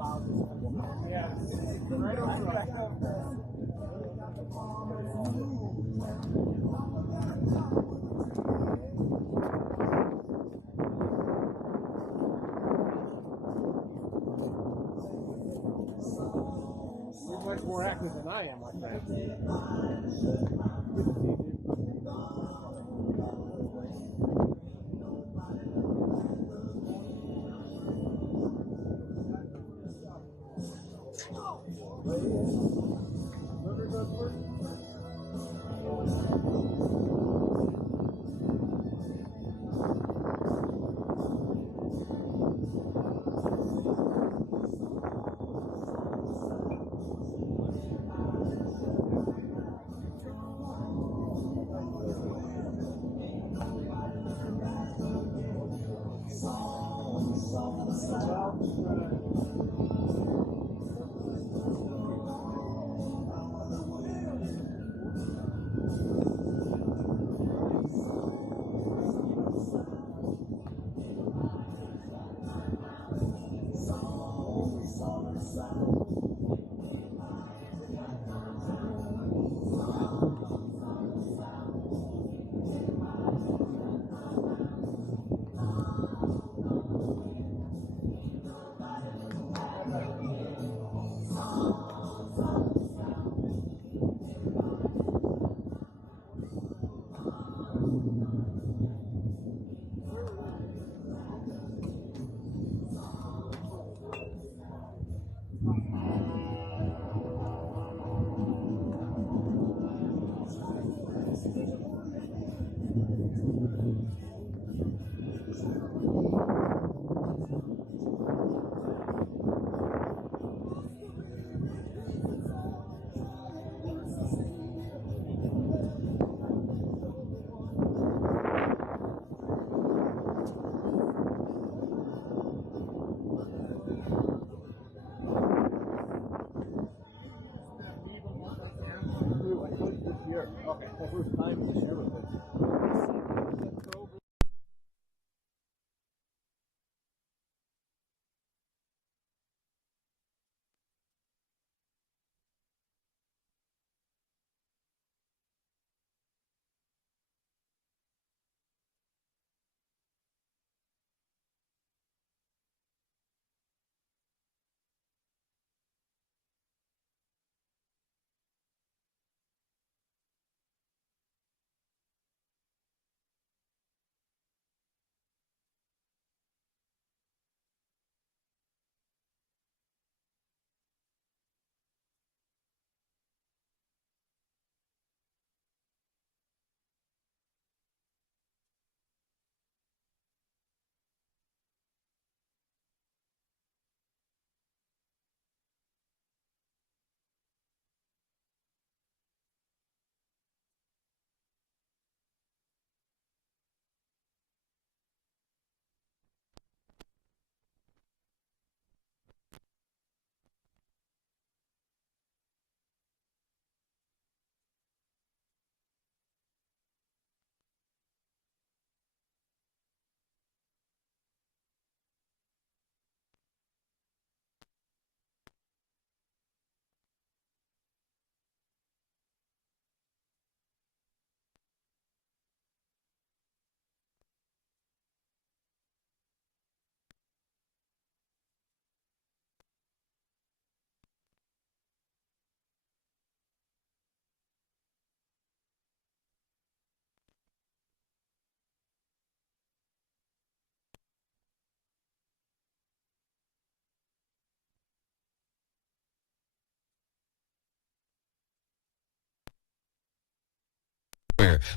You're much more active than I am, my friend. Okay, the first time this year with it.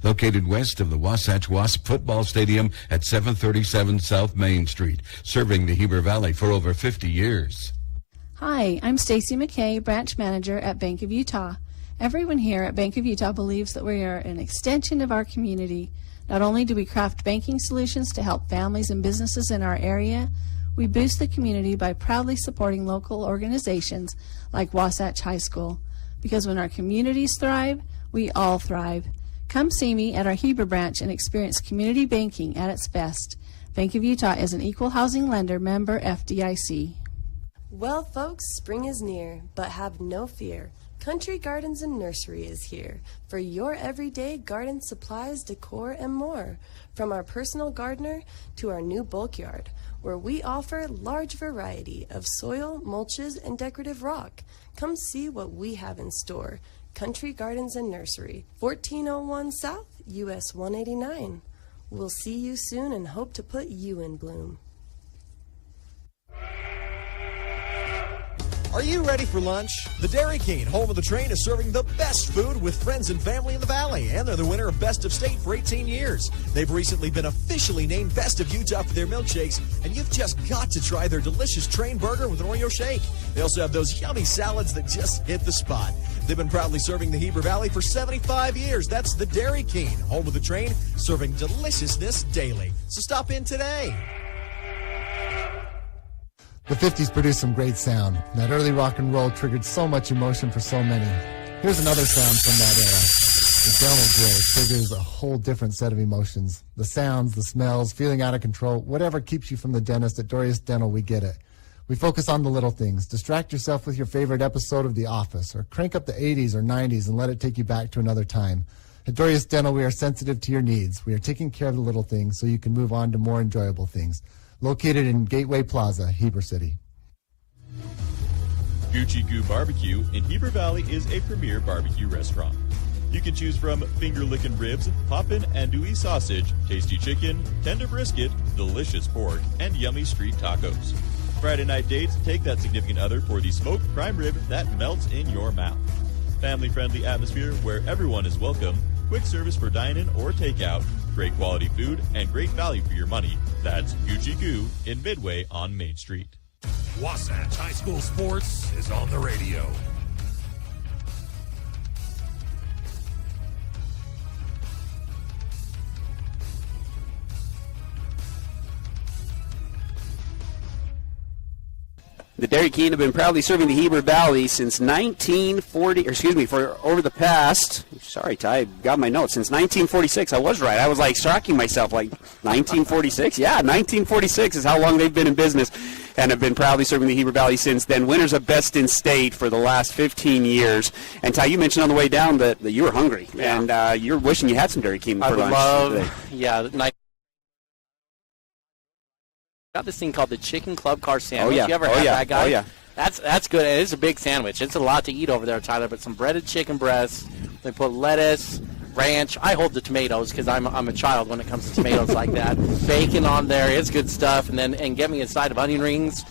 Located west of the Wasatch Wasps football stadium at 737 South Main Street, serving the Heber Valley for over 50 years. Hi, I'm Stacy McKay, branch manager at Bank of Utah. Everyone here at Bank of Utah believes that we are an extension of our community. Not only do we craft banking solutions to help families and businesses in our area, we boost the community by proudly supporting local organizations like Wasatch High School. Because when our communities thrive, we all thrive. Come see me at our Heber branch and experience community banking at its best. Bank of Utah is an equal housing lender, member FDIC. Well, folks, spring is near, but have no fear. Country Gardens and Nursery is here for your everyday garden supplies, decor, and more. From our personal gardener to our new bulk yard, where we offer large variety of soil, mulches, and decorative rock. Come see what we have in store. Country Gardens and Nursery, 1401 South, US 189. We'll see you soon and hope to put you in bloom. Are you ready for lunch? The Dairy King, home of the train, is serving the best food with friends and family in the Valley, and they're the winner of Best of State for 18 years. They've recently been officially named Best of Utah for their milkshakes, and you've just got to try their delicious train burger with an Oreo shake. They also have those yummy salads that just hit the spot. They've been proudly serving the Heber Valley for 75 years. That's the Dairy King, home of the train, serving deliciousness daily. So stop in today. The 50s produced some great sound. That early rock and roll triggered so much emotion for so many. Here's another sound from that era. The dental drill triggers a whole different set of emotions. The sounds, the smells, feeling out of control, whatever keeps you from the dentist at Dorius Dental, we get it. We focus on the little things. Distract yourself with your favorite episode of The Office, or crank up the 80s or 90s and let it take you back to another time. At Dorius Dental, we are sensitive to your needs. We are taking care of the little things so you can move on to more enjoyable things. Located in Gateway Plaza, Heber City. Gucci Goo Barbecue in Heber Valley is a premier barbecue restaurant. You can choose from finger-licking ribs, poppin' andouille sausage, tasty chicken, tender brisket, delicious pork, and yummy street tacos. Friday night dates, take that significant other for the smoked prime rib that melts in your mouth. Family-friendly atmosphere where everyone is welcome, quick service for dine-in or takeout, great quality food, and great value for your money. That's Gucci Goo in Midway on Main Street. Wasatch High School Sports is on the radio. The Dairy King have been proudly serving the Heber Valley since 1940, for over the past, sorry, Ty, got my notes, since 1946. I was right. I was like shocking myself, like 1946? Yeah, 1946 is how long they've been in business and have been proudly serving the Heber Valley since then. Winners of Best in State for the last 15 years. And Ty, you mentioned on the way down that you were hungry, and you're wishing you had some Dairy King for lunch today. Got this thing called the Chicken Club Car Sandwich. Oh, yeah. You ever had that guy? Oh, yeah. That's good. It is a big sandwich. It's a lot to eat over there, Tyler, but some breaded chicken breasts. They put lettuce, ranch. I hold the tomatoes because I'm a child when it comes to tomatoes like that. Bacon on there. It's good stuff. And get me a side of onion rings.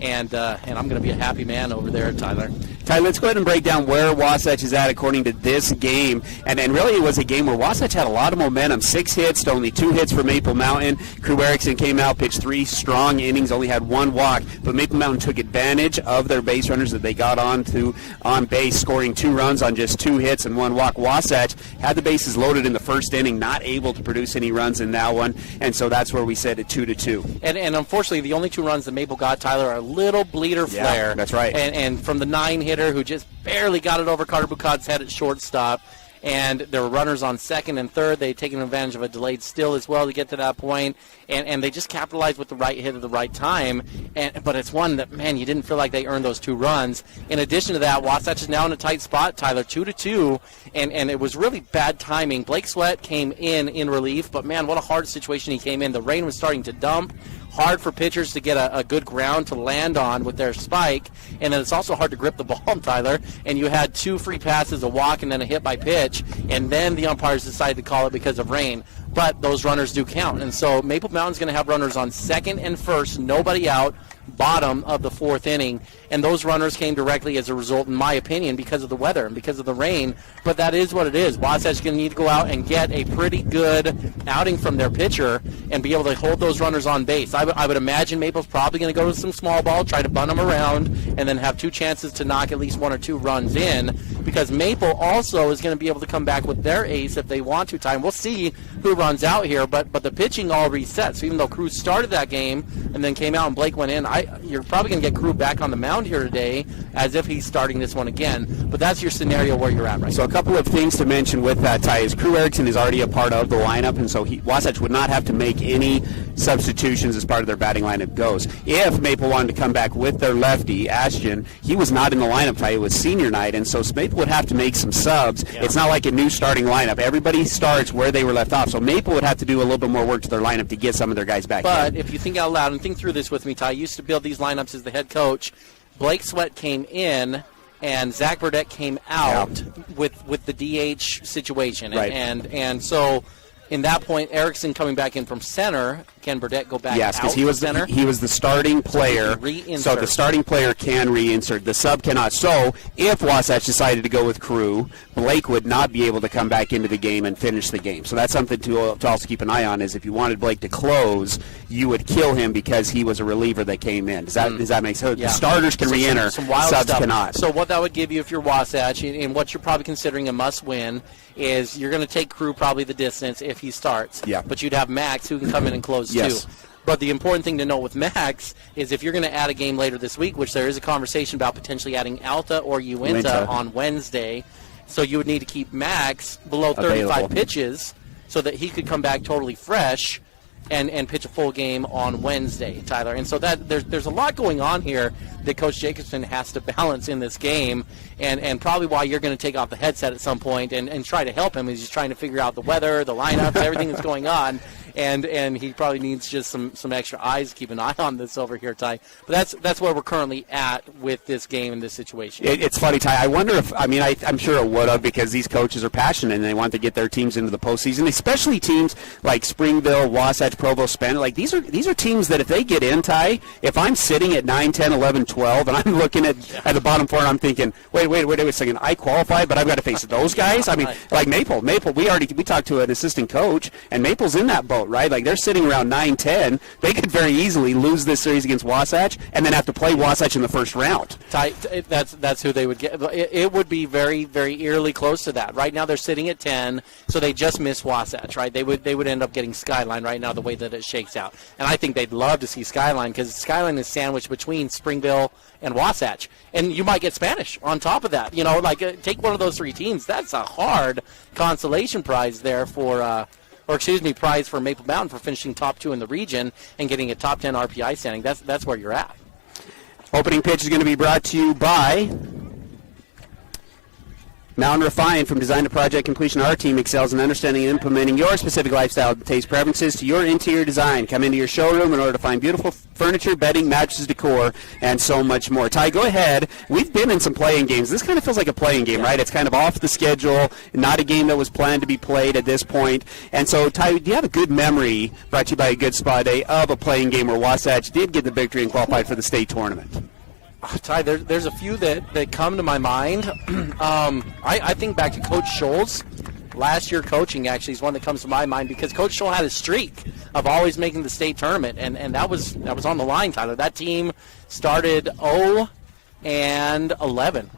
And I'm going to be a happy man over there, Tyler. Ty, let's go ahead and break down where Wasatch is at according to this game. And really it was a game where Wasatch had a lot of momentum. 6 hits to only 2 hits for Maple Mountain. Crew Erickson came out, pitched 3 strong innings, only had 1 walk. But Maple Mountain took advantage of their base runners that they got on base, scoring 2 runs on just 2 hits and 1 walk. Wasatch had the bases loaded in the first inning, not able to produce any runs in that one. And so that's where we set it 2-2. And unfortunately, the only 2 runs that Maple got, Tyler, are little bleeder flare. That's right. And from the 9-hitter who just barely got it over Carter Bucat's head at shortstop. And there were runners on second and third. They had taken advantage of a delayed steal as well to get to that point. And they just capitalized with the right hit at the right time. But it's one that, man, you didn't feel like they earned those 2 runs. In addition to that, Wasatch is now in a tight spot, Tyler, 2-2. And it was really bad timing. Blake Sweat came in relief. But, man, what a hard situation he came in. The rain was starting to dump. Hard for pitchers to get a good ground to land on with their spike, and then it's also hard to grip the ball, Tyler, and you had 2 free passes, a walk, and then a hit by pitch, and then the umpires decided to call it because of rain. But those runners do count, and so Maple Mountain's going to have runners on second and first, nobody out, bottom of the 4th inning, and those runners came directly as a result, in my opinion, because of the weather and because of the rain. But that is what it is. Wasatch is going to need to go out and get a pretty good outing from their pitcher and be able to hold those runners on base. I would imagine Maple's probably going to go with some small ball, try to bunt them around, and then have 2 chances to knock at least 1 or 2 runs in, because Maple also is going to be able to come back with their ace if they want to, Ty. And we'll see who runs out here, but the pitching all resets. So even though Crew started that game and then came out and Blake went in, you're probably going to get Crew back on the mound here today as if he's starting this one again. But that's your scenario where you're at right So now. a couple of things to mention with that, Ty, is Crew Erickson is already a part of the lineup, and so Wasatch would not have to make any substitutions as part of their batting lineup goes. If Maple wanted to come back with their lefty, Ashton, he was not in the lineup, Ty. It was senior night, and so Maple would have to make some subs. Yeah. It's not like a new starting lineup. Everybody starts where they were left off, so Maple would have to do a little bit more work to their lineup to get some of their guys back But in. if you think out loud and think through this with me, Ty, I used to build these lineups as the head coach. Blake Sweat came in, and Zach Burdette came out with the DH situation. Right. And so in that point, Erickson coming back in from center, can Burdette go back Yes, out because he was center? he was the starting player. So the starting player can reinsert. The sub cannot. So if Wasatch decided to go with Crew, Blake would not be able to come back into the game and finish the game. So that's something to also keep an eye on. Is if you wanted Blake to close, you would kill him because he was a reliever that came in. Does that make sense? The starters can reenter, some wild subs stuff. cannot. So what that would give you if you're Wasatch, and what you're probably considering a must-win, is you're going to take Crew probably the distance if he starts. Yeah. But you'd have Max who can come in and close Yes. too. But the important thing to note with Max is if you're going to add a game later this week, which there is a conversation about potentially adding Alta or Uinta on Wednesday, so you would need to keep Max below 35 pitches so that he could come back totally fresh and pitch a full game on Wednesday, Tyler. And so that there's a lot going on here that Coach Jacobson has to balance in this game, and probably why you're going to take off the headset at some point and try to help him is he's trying to figure out the weather, the lineups, everything that's going on. And he probably needs just some extra eyes to keep an eye on this over here, Ty. But that's where we're currently at with this game and this situation. It's funny, Ty. I wonder if, I'm sure it would have, because these coaches are passionate and they want to get their teams into the postseason, especially teams like Springville, Wasatch, Provo, Spanish. Like these are teams that if they get in, Ty, if I'm sitting at 9, 10, 11, 12, and I'm looking at the bottom four and I'm thinking, wait a second, I qualified, but I've got to face those guys? I mean, like Maple, we talked to an assistant coach, and Maple's in that boat, right? Like they're sitting around 9, 10. They could very easily lose this series against Wasatch and then have to play Wasatch in the first round. Ty, that's who they would get. It would be very, very eerily close to that. Right now they're sitting at 10, so they just missed Wasatch, right? They would end up getting Skyline right now the way that it shakes out. And I think they'd love to see Skyline because Skyline is sandwiched between Springville and Wasatch. And you might get Spanish on top of that. Take one of those three teams. That's a hard consolation prize there prize for Maple Mountain for finishing top 2 in the region and getting a top 10 RPI standing. That's where you're at. Opening pitch is going to be brought to you by Mountain Refined. From design to project completion, our team excels in understanding and implementing your specific lifestyle taste preferences to your interior design. Come into your showroom in order to find beautiful furniture, bedding, mattresses, decor, and so much more. Ty, go ahead. We've been in some playing games. This kind of feels like a playing game, right? It's kind of off the schedule, not a game that was planned to be played at this point. And so, Ty, do you have a good memory, brought to you by a good spa day, of a playing game where Wasatch did get the victory and qualified for the state tournament? Ty, there's a few that come to my mind. I think back to Coach Scholl's last year coaching, actually, is one that comes to my mind because Coach Scholl had a streak of always making the state tournament, and that was on the line, Tyler. That team started 0-11,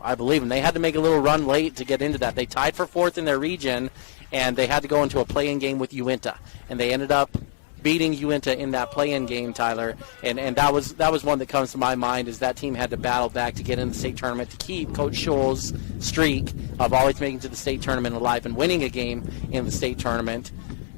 I believe, and they had to make a little run late to get into that. They tied for 4th in their region, and they had to go into a play-in game with Uinta, and they ended up beating Uinta in that play-in game, Tyler, and that was one that comes to my mind is that team had to battle back to get in the state tournament to keep Coach Scholl's streak of always making it to the state tournament alive and winning a game in the state tournament.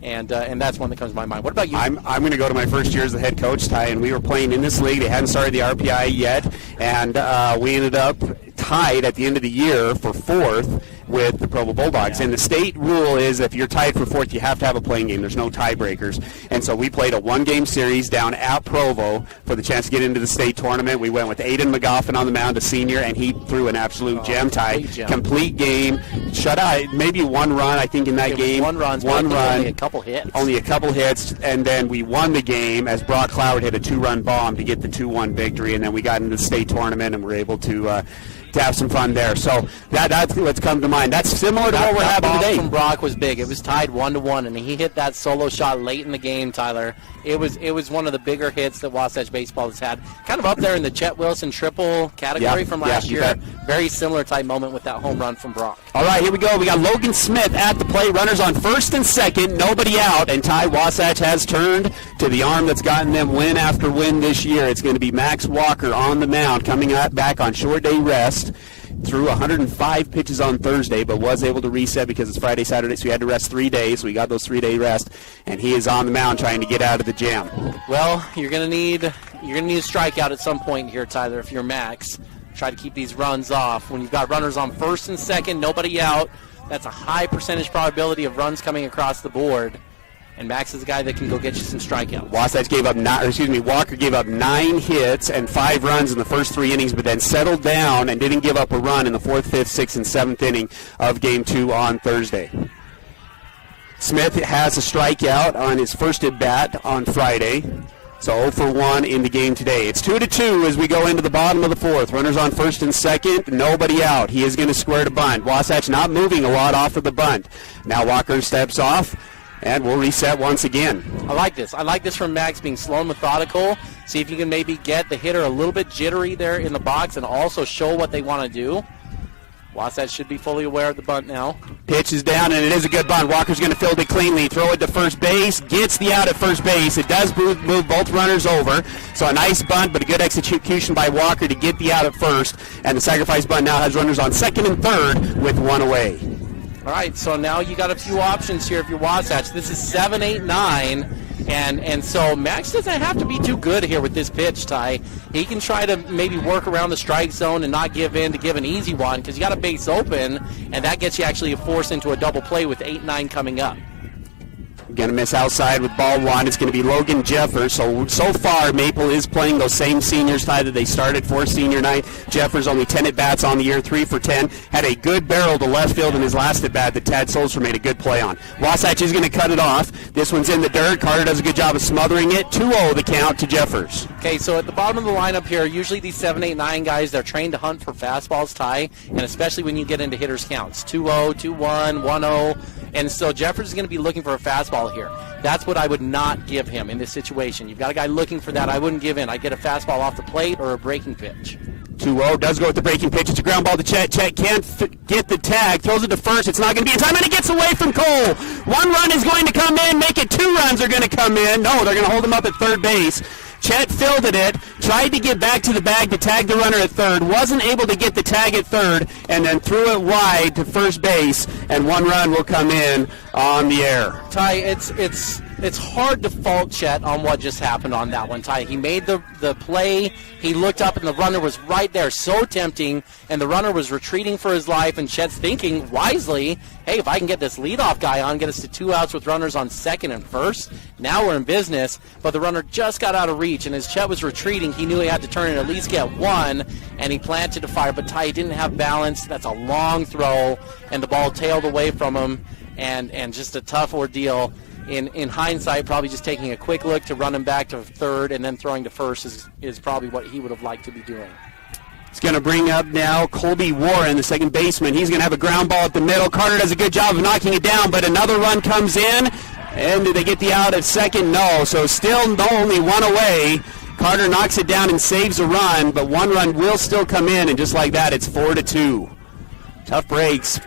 And that's one that comes to my mind. What about you? I'm going to go to my first year as the head coach, Ty, and we were playing in this league. They hadn't started the RPI yet, and we ended up tied at the end of the year for 4th with the Provo Bulldogs. And the state rule is if you're tied for 4th, you have to have a playing game. There's no tiebreakers. And so we played a one-game series down at Provo for the chance to get into the state tournament. We went with Aiden McGoffin on the mound, a senior, and he threw an absolute gem, Ty. Complete game. Shut out. Maybe one run, I think, in that game. One run. Only a couple hits. Only a couple hits, and then we won the game as Brock Cloward hit a 2-run bomb to get the 2-1 victory, and then we got into the state tournament and were able to have some fun there. So that's what's come to mind. That's similar to what we're having bomb today. From Brock was big. It was tied 1-1, and he hit that solo shot late in the game, Tyler. It was one of the bigger hits that Wasatch Baseball has had. Kind of up there in the Chett Wilson triple category from last year. Very similar type moment with that home run from Brock. All right, here we go. We got Logan Smith at the plate. Runners on first and second. Nobody out. And Ty, Wasatch has turned to the arm that's gotten them win after win this year. It's going to be Max Walker on the mound, coming back on short day rest. Threw 105 pitches on Thursday, but was able to reset because it's Friday, Saturday, so he had to rest 3 days. So he got those 3-day rest, and he is on the mound trying to get out of the jam. Well, you're gonna need a strikeout at some point here, Tyler, if you're Max. Try to keep these runs off. When you've got runners on first and second, nobody out, that's a high percentage probability of runs coming across the board. And Max is a guy that can go get you some strikeouts. Walker gave up 9 hits and 5 runs in the first 3 innings, but then settled down and didn't give up a run in the 4th, 5th, 6th, and 7th inning of Game 2 on Thursday. Smith has a strikeout on his first at bat on Friday. So 0 for 1 in the game today. It's 2-2 as we go into the bottom of the 4th. Runners on first and second, nobody out. He is going to square to bunt. Wasatch not moving a lot off of the bunt. Now Walker steps off, and we'll reset once again. I like this. I like this from Max, being slow and methodical. See if you can maybe get the hitter a little bit jittery there in the box and also show what they want to do. Wasatch should be fully aware of the bunt now. Pitch is down, and it is a good bunt. Walker's going to field it cleanly, throw it to first base, gets the out at first base. It does move both runners over, so a nice bunt, but a good execution by Walker to get the out at first. And the sacrifice bunt now has runners on second and third with 1 away. All right, so now you got a few options here if you're Wasatch. This is 7, 8, 9, and so Max doesn't have to be too good here with this pitch, Ty. He can try to maybe work around the strike zone and not give in to give an easy one, because you got a base open, and that gets you actually forced into a double play with 8, 9 coming up. Going to miss outside with ball 1. It's going to be Logan Jeffers. So far, Maple is playing those same seniors, Ty, that they started for senior night. Jeffers only 10 at-bats on the year, 3 for 10. Had a good barrel to left field in his last at-bat that Tad Solster made a good play on. Wasatch is going to cut it off. This one's in the dirt. Carter does a good job of smothering it. 2-0 the count to Jeffers. Okay, so at the bottom of the lineup here, usually these 7, 8, 9 guys, they're trained to hunt for fastballs, Ty, and especially when you get into hitters' counts. 2-0, 2-1, 1-0. And so Jeffers is going to be looking for a fastball here. That's what I would not give him in this situation. You've got a guy looking for that. I wouldn't give in. I'd get a fastball off the plate or a breaking pitch. 2-0 does go with the breaking pitch. It's a ground ball to Chett. Chett can't get the tag. Throws it to first. It's not going to be in time, and it gets away from Cole. 1 run is going to come in. Make it 2 runs are going to come in. No, they're going to hold him up at third base. Chett fielded it, tried to get back to the bag to tag the runner at third, wasn't able to get the tag at third, and then threw it wide to first base, and 1 run will come in on the air. Ty, it's hard to fault Chett on what just happened on that one, Ty. He made the play, he looked up, and the runner was right there, so tempting, and the runner was retreating for his life, and Chett's thinking wisely, hey, if I can get this leadoff guy on, get us to 2 outs with runners on second and first, now we're in business. But the runner just got out of reach, and as Chett was retreating, he knew he had to turn and at least get 1, and he planted to fire. But Ty didn't have balance. That's a long throw, and the ball tailed away from him, and just a tough ordeal. In hindsight, probably just taking a quick look to run him back to third and then throwing to first is probably what he would have liked to be doing. It's going to bring up now Colby Warren, the second baseman. He's going to have a ground ball at the middle. Carter does a good job of knocking it down, but another run comes in. And did they get the out at second? No. So still only 1 away. Carter knocks it down and saves a run, but 1 run will still come in, and just like that, it's 4-2. Tough breaks.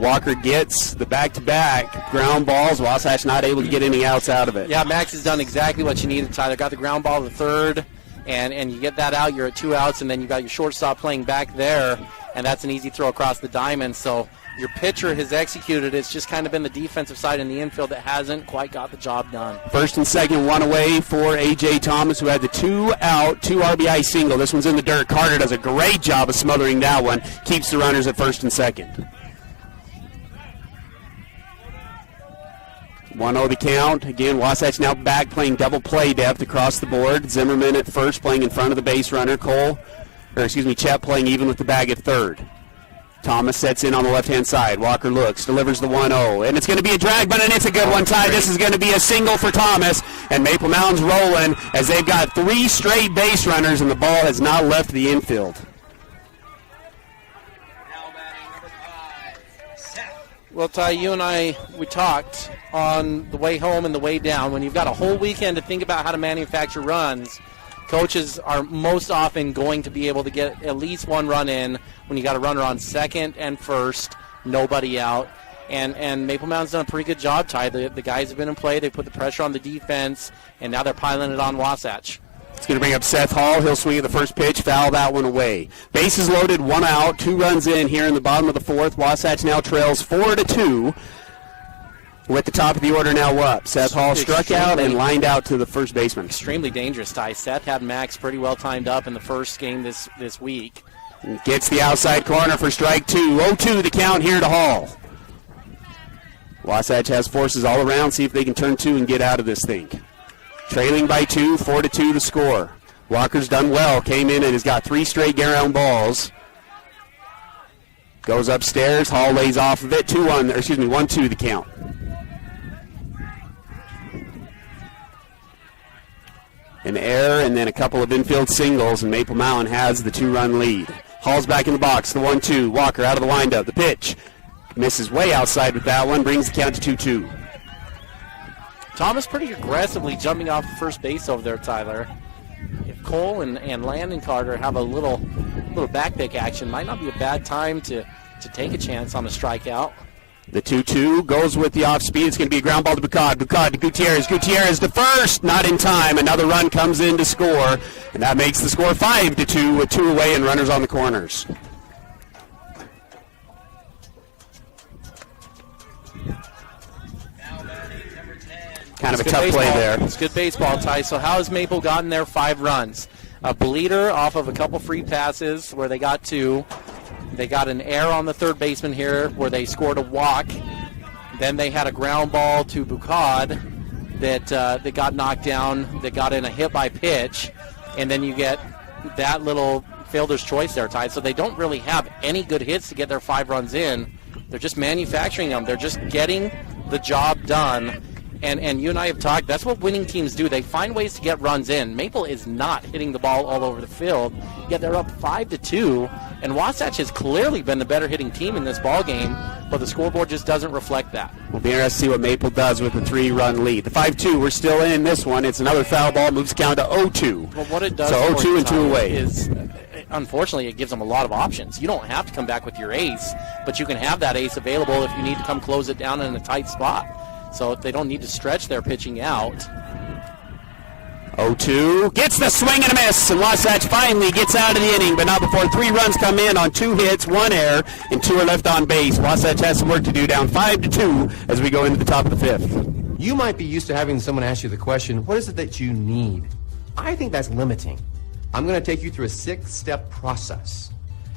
Walker gets the back-to-back ground balls. Wasatch not able to get any outs out of it. Yeah, Max has done exactly what you needed, Tyler. Got the ground ball to third, and you get that out, you're at 2 outs, and then you got your shortstop playing back there, and that's an easy throw across the diamond. So your pitcher has executed. It's just kind of been the defensive side in the infield that hasn't quite got the job done. First and second, 1 away for A.J. Thomas, who had the 2-out, 2 RBI single. This one's in the dirt. Carter does a great job of smothering that one. Keeps the runners at first and second. 1-0 the count. Again, Wasatch now back playing double play depth across the board. Zimmerman at first playing in front of the base runner. Chett playing even with the bag at third. Thomas sets in on the left-hand side. Walker looks, delivers the 1-0. And it's going to be a drag bunt, and it's a good one, Ty. This is going to be a single for Thomas. And Maple Mountain's rolling as they've got 3 straight base runners, and the ball has not left the infield. Well, Ty, you and I, we talked on the way home and the way down. When you've got a whole weekend to think about how to manufacture runs, coaches are most often going to be able to get at least one run in when you got a runner on second and first, nobody out. And Maple Mountain's done a pretty good job, Ty. The guys have been in play. They put the pressure on the defense, and now they're piling it on Wasatch. It's going to bring up Seth Hall. He'll swing at the first pitch, foul that one away. Bases loaded, 1 out, 2 runs in here in the bottom of the 4th. Wasatch now trails 4-2. With the top of the order now up. Seth Hall struck out and lined out to the first baseman. Extremely dangerous, Ty. Seth had Max pretty well timed up in the first game this week. Gets the outside corner for strike 2. 0-2 the count here to Hall. Wasatch has forces all around. See if they can turn 2 and get out of this thing. Trailing by 2, 4-2 to score. Walker's done well. Came in and has got 3 straight ground balls. Goes upstairs. Hall lays off of it. 1-2 the count. An error and then a couple of infield singles, and Maple Mountain has the 2-run lead. Hall's back in the box. The 1-2. Walker out of the windup. The pitch. Misses way outside with that one. Brings the count to 2-2. Thomas pretty aggressively jumping off the first base over there, Tyler. If Cole and Landon Carter have a little back pick action, might not be a bad time to take a chance on a strikeout. The 2-2 goes with the off speed. It's going to be a ground ball to Bacard. Bacard to Gutierrez. Gutierrez to first. Not in time. Another run comes in to score, and that makes the score 5-2 with 2 away and runners on the corners. Kind of a tough play there. It's good baseball, Ty. So how has Maple gotten their 5 runs? A bleeder off of a couple free passes where they got 2. They got an error on the third baseman here where they scored a walk. Then they had a ground ball to Bukad that got knocked down, that got in a hit by pitch. And then you get that little fielder's choice there, Ty. So they don't really have any good hits to get their 5 runs in. They're just manufacturing them. They're just getting the job done. And you and I have talked, that's what winning teams do. They find ways to get runs in. Maple is not hitting the ball all over the field, yet they're up 5-2. And Wasatch has clearly been the better hitting team in this ball game, but the scoreboard just doesn't reflect that. We'll be interested to see what Maple does with the 3-run lead. The 5-2, we're still in this one. It's another foul ball, moves the count to 0-2. Well, what it does so 0-2 and 2 away. Is, unfortunately, it gives them a lot of options. You don't have to come back with your ace, but you can have that ace available if you need to come close it down in a tight spot. So they don't need to stretch their pitching out. 0-2, gets the swing and a miss, and Wasatch finally gets out of the inning, but not before 3 runs come in on 2 hits, 1 error, and 2 are left on base. Wasatch has some work to do, down 5-2 as we go into the top of the 5th. You might be used to having someone ask you the question, what is it that you need? I think that's limiting. I'm going to take you through a 6-step process,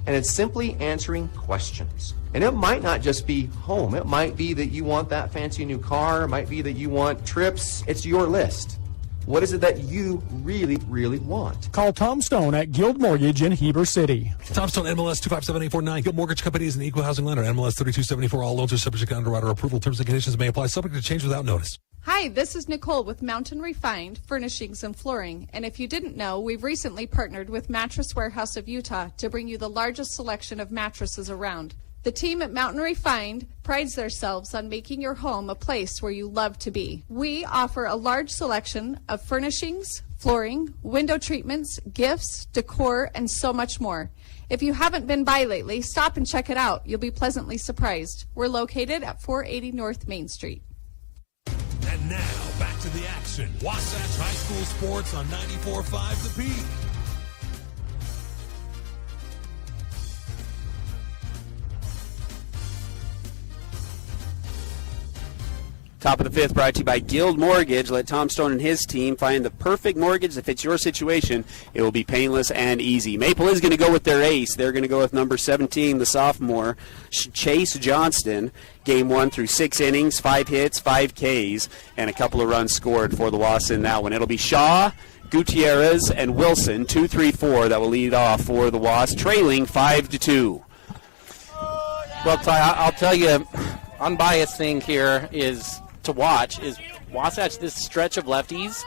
and it's simply answering questions. And it might not just be home. It might be that you want that fancy new car. It might be that you want trips. It's your list. What is it that you really, really want? Call Tom Stone at Guild Mortgage in Heber City. Tom Stone, MLS 257849. Guild Mortgage Company is an equal housing lender. MLS 3274. All loans are subject to underwriter approval. Terms and conditions may apply. Subject to change without notice. Hi, this is Nicole with Mountain Refined Furnishings and Flooring. And if you didn't know, we've recently partnered with Mattress Warehouse of Utah to bring you the largest selection of mattresses around. The team at Mountain Refined prides themselves on making your home a place where you love to be. We offer a large selection of furnishings, flooring, window treatments, gifts, decor, and so much more. If you haven't been by lately, stop and check it out. You'll be pleasantly surprised. We're located at 480 North Main Street. And now, back to the action. Wasatch High School Sports on 94.5 The Peak. Top of the 5th brought to you by Guild Mortgage. Let Tom Stone and his team find the perfect mortgage that fits your situation. It will be painless and easy. Maple is going to go with their ace. They're going to go with number 17, the sophomore, Chase Johnston. Game 1 through 6 innings, 5 hits, 5 Ks, and a couple of runs scored for the Wasps in that one. It'll be Shaw, Gutierrez, and Wilson, 2, 3, 4, that will lead off for the Wasps, trailing 5-2. Well, Ty, I'll tell you, unbiased thing here is to watch is Wasatch, this stretch of lefties,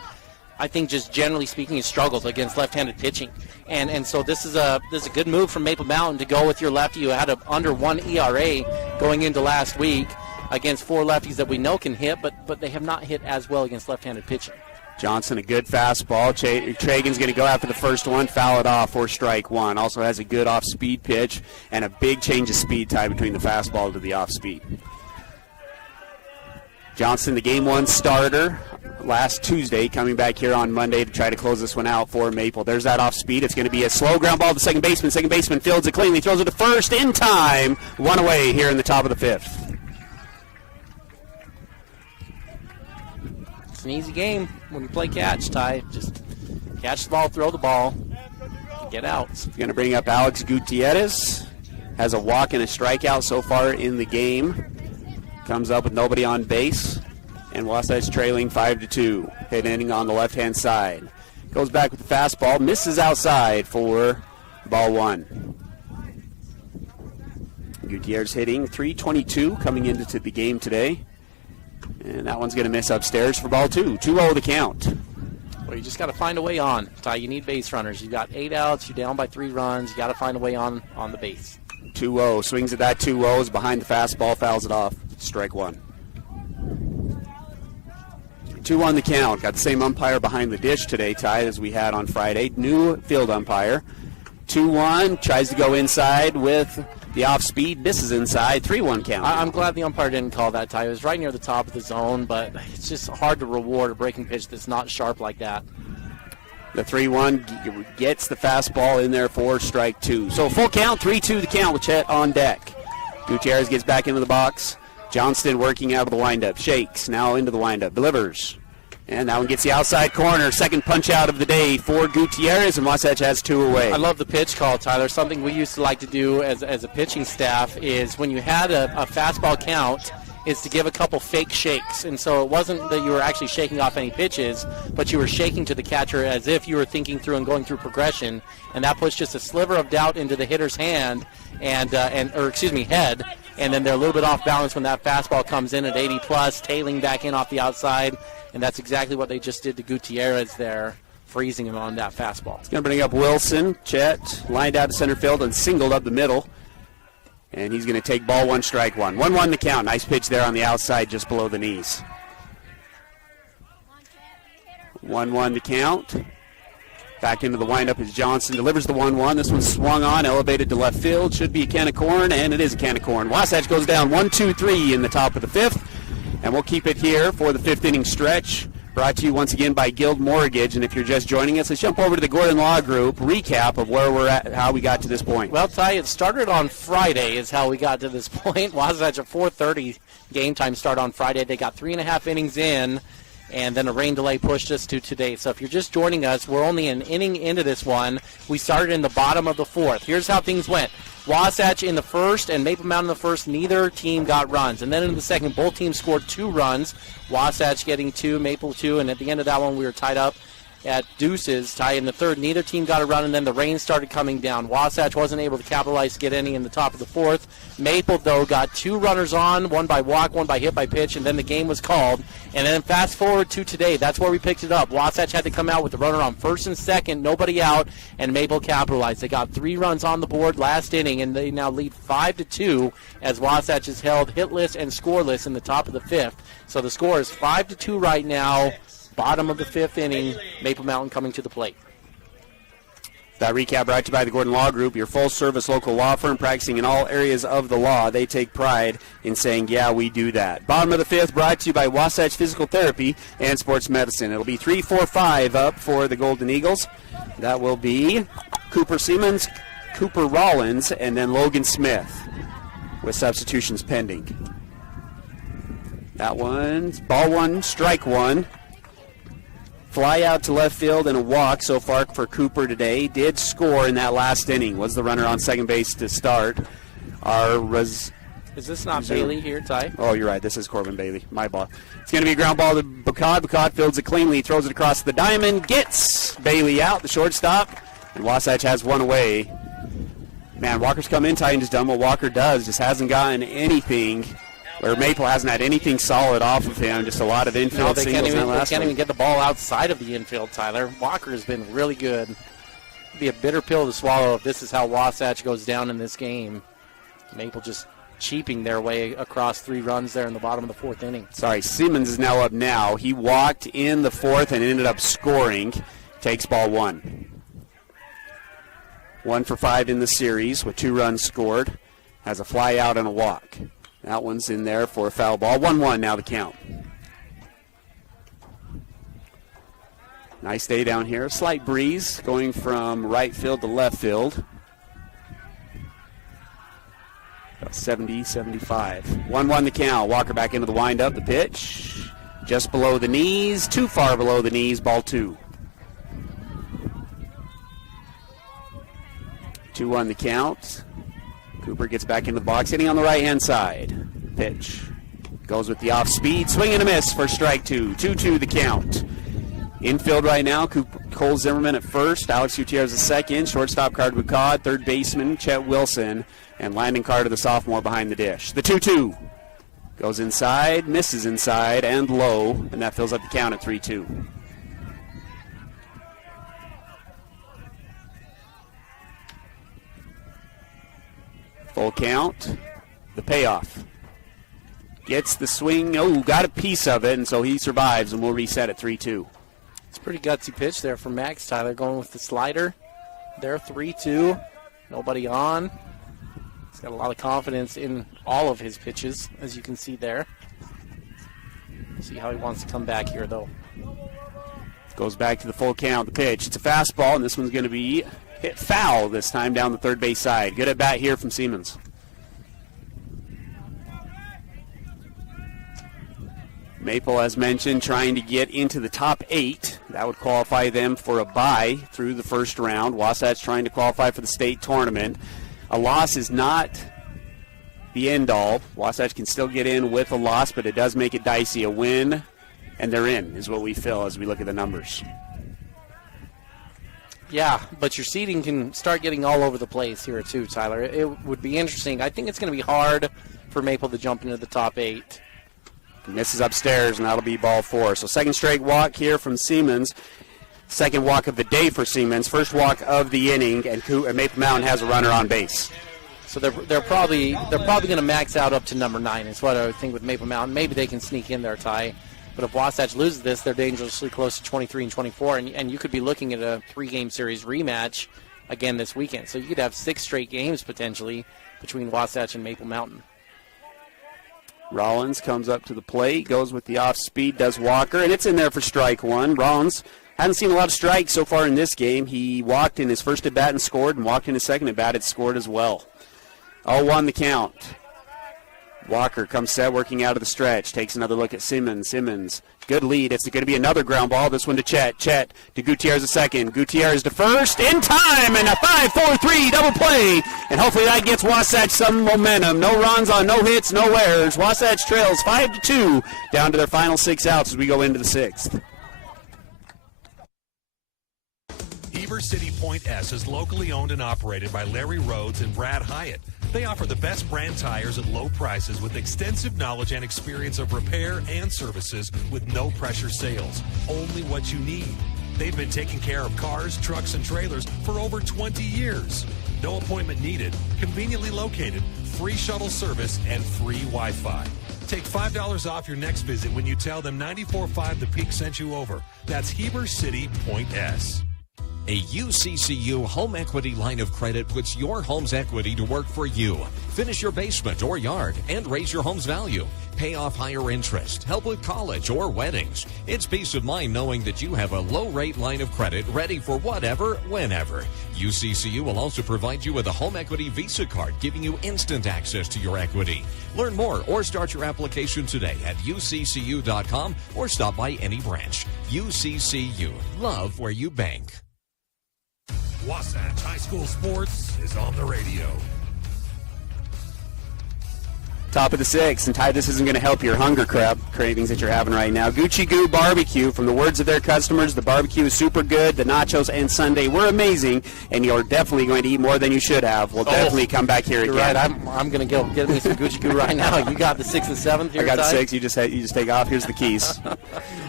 I think just generally speaking, has struggled against left-handed pitching. And so this is a good move from Maple Mountain to go with your lefty who had a under 1 ERA going into last week against 4 lefties that we know can hit, but they have not hit as well against left-handed pitching. Johnson, a good fastball. Tragan's going to go after the first one, foul it off for strike one. Also has a good off-speed pitch and a big change of speed tie between the fastball to the off-speed. Johnson, the game 1 starter last Tuesday, coming back here on Monday to try to close this one out for Maple. There's that off-speed. It's going to be a slow ground ball to second baseman. Second baseman fields it cleanly, throws it to first in time. 1 away here in the top of the 5th. It's an easy game when you play catch, Ty. Just catch the ball, throw the ball, get out. Going to bring up Alex Gutierrez. Has a walk and a strikeout so far in the game. Comes up with nobody on base. And Wasatch trailing 5-2. Hit inning on the left-hand side. Goes back with the fastball. Misses outside for ball 1. Gutierrez hitting .322 coming into the game today. And that one's going to miss upstairs for ball 2. 2-0 the count. Well, you just got to find a way on. Ty, you need base runners. You've got 8 outs. You're down by 3 runs. You got to find a way on the base. 2-0. Swings at that 2-0. Is behind the fastball. Fouls it off. Strike 1. 2-1 the count. Got the same umpire behind the dish today, Ty, as we had on Friday. New field umpire. 2-1. Tries to go inside with the off-speed. Misses inside. 3-1 count. I'm glad the umpire didn't call that, Ty. It was right near the top of the zone, but it's just hard to reward a breaking pitch that's not sharp like that. The 3-1 gets the fastball in there for strike 2. So full count, 3-2 the count with Chett on deck. Gutierrez gets back into the box. Johnston working out of the windup. Shakes, now into the windup. Delivers. And that one gets the outside corner. Second punch out of the day for Gutierrez, and Wasatch has 2 away. I love the pitch call, Tyler. Something we used to like to do as a pitching staff is when you had a fastball count, is to give a couple fake shakes. And so it wasn't that you were actually shaking off any pitches, but you were shaking to the catcher as if you were thinking through and going through progression. And that puts just a sliver of doubt into the hitter's head. And then they're a little bit off balance when that fastball comes in at 80 plus, tailing back in off the outside. And that's exactly what they just did to Gutierrez there, freezing him on that fastball. It's going to bring up Wilson. Chett lined out to center field and singled up the middle. And he's going to take ball 1, strike 1. 1-1 the count. Nice pitch there on the outside just below the knees. 1-1 the count. Back into the windup is Johnson. Delivers the 1-1. This one's swung on, elevated to left field. Should be a can of corn, and it is a can of corn. Wasatch goes down 1-2-3 in the top of the 5th. And we'll keep it here for the 5th inning stretch. Brought to you once again by Guild Mortgage. And if you're just joining us, let's jump over to the Gordon Law Group recap of where we're at, how we got to this point. Well, Ty, it started on Friday is how we got to this point. Wasatch at 4:30 game time start on Friday. They got 3.5 innings in, and then a rain delay pushed us to today. So if you're just joining us, we're only an inning into this one. We started in the bottom of the 4th. Here's how things went. Wasatch in the first and Maple Mountain in the first, neither team got runs. And then in the second, both teams scored 2 runs. Wasatch getting 2, Maple 2, and at the end of that one, we were tied up at deuces. Tie in the third, neither team got a run, and then the rain started coming down. Wasatch wasn't able to capitalize to get any in the top of the 4th. Maple, though, got 2 runners on, one by walk, one by hit by pitch, and then the game was called. And then fast forward to today, that's where we picked it up. Wasatch had to come out with the runner on first and second, nobody out, and Maple capitalized. They got 3 runs on the board last inning, and they now lead 5-2 as Wasatch is held hitless and scoreless in the top of the 5th. So the score is 5-2 right now. Bottom of the 5th inning, Maple Mountain coming to the plate. That recap brought to you by the Gordon Law Group, your full-service local law firm practicing in all areas of the law. They take pride in saying, yeah, we do that. Bottom of the 5th brought to you by Wasatch Physical Therapy and Sports Medicine. It'll be 3-4-5 up for the Golden Eagles. That will be Cooper Siemens, Cooper Rollins, and then Logan Smith with substitutions pending. That one's ball 1, strike 1. Fly out to left field and a walk so far for Cooper today. Did score in that last inning. Was the runner on second base to start. Is this not Bailey here, Ty? Oh, you're right. This is Corbin Bailey. My ball. It's going to be a ground ball to Bacot. Bacot fields it cleanly. Throws it across the diamond. Gets Bailey out, the shortstop. And Wasatch has 1 away. Man, Walker's come in tight and just done what Walker does. Just hasn't gotten anything where Maple hasn't had anything solid off of him, just a lot of infield No, they singles. can't even get the ball outside of the infield, Tyler. Walker has been really good. It'd be a bitter pill to swallow if this is how Wasatch goes down in this game. Maple just cheaping their way across 3 runs there in the bottom of the 4th inning. Sorry, Siemens is now up now. He walked in the 4th and ended up scoring. Takes ball 1. 1 for 5 in the series with 2 runs scored. Has a fly out and a walk. That one's in there for a foul ball. 1-1 now the count. Nice day down here. Slight breeze going from right field to left field. About 70, 75. 1-1 the count. Walker back into the windup. The pitch just below the knees. Too far below the knees. Ball 2. 2-1 the count. Cooper gets back into the box, hitting on the right-hand side. Pitch goes with the off-speed. Swing and a miss for strike 2. 2-2 the count. Infield right now, Cole Zimmerman at first, Alex Gutierrez at second, shortstop Carter Bucad, third baseman Chett Wilson, and Landon Carter, the sophomore, behind the dish. The 2-2 goes inside, misses inside, and low, and that fills up the count at 3-2. Full count, the payoff. Gets the swing, got a piece of it, and so he survives, and we'll reset at 3-2. It's a pretty gutsy pitch there from Max, Tyler, going with the slider. There, 3-2, nobody on. He's got a lot of confidence in all of his pitches, as you can see there. See how he wants to come back here, though. Goes back to the full count, the pitch. It's a fastball, and this one's going to be hit foul this time down the third base side. Good at bat here from Siemens. Maple, as mentioned, trying to get into the top 8. That would qualify them for a bye through the first round. Wasatch trying to qualify for the state tournament. A loss is not the end-all. Wasatch can still get in with a loss, but it does make it dicey. A win, and they're in, is what we feel as we look at the numbers. Yeah, but your seeding can start getting all over the place here, too, Tyler. It would be interesting. I think it's going to be hard for Maple to jump into the top 8. Misses upstairs, and that'll be ball 4. So second straight walk here from Siemens. Second walk of the day for Siemens. First walk of the inning, and Maple Mountain has a runner on base. So they're probably going to max out up to number 9. Is what I would think with Maple Mountain. Maybe they can sneak in there, Ty. But if Wasatch loses this, they're dangerously close to 23 and 24, and you could be looking at a 3-game series rematch again this weekend. So you could have 6 straight games potentially between Wasatch and Maple Mountain. Rollins comes up to the plate, goes with the off-speed, does Walker, and it's in there for strike 1. Rollins hasn't seen a lot of strikes so far in this game. He walked in his first at-bat and scored, and walked in his second at-bat and scored as well. 0-1 the count. Walker comes set, working out of the stretch, takes another look at Simmons. Simmons, good lead. It's going to be another ground ball. This one to Chett. Chett to Gutierrez a second. Gutierrez to first, in time, and a 5-4-3 double play. And hopefully that gets Wasatch some momentum. No runs on no hits, no errors. Wasatch trails 5-2 down to their final 6 outs as we go into the 6th. Heber City Point S is locally owned and operated by Larry Rhodes and Brad Hyatt. They offer the best brand tires at low prices with extensive knowledge and experience of repair and services with no pressure sales. Only what you need. They've been taking care of cars, trucks, and trailers for over 20 years. No appointment needed, conveniently located, free shuttle service, and free Wi-Fi. Take $5 off your next visit when you tell them 94.5 The Peak sent you over. That's Heber City Point S. A UCCU home equity line of credit puts your home's equity to work for you. Finish your basement or yard and raise your home's value. Pay off higher interest, help with college or weddings. It's peace of mind knowing that you have a low-rate line of credit ready for whatever, whenever. UCCU will also provide you with a home equity Visa card, giving you instant access to your equity. Learn more or start your application today at uccu.com or stop by any branch. UCCU. Love where you bank. Wasatch High School Sports is on the radio. Top of the 6th, and Ty, this isn't going to help your hunger cravings that you're having right now. Gucci Goo Barbecue, from the words of their customers, the barbecue is super good, the nachos and sundae were amazing, and you're definitely going to eat more than you should have. We'll definitely come back here again. You're right. I'm going to go get me some Gucci Goo right now. You got the 6th and 7th here, I got Ty? the 6th. You just take off. Here's the keys.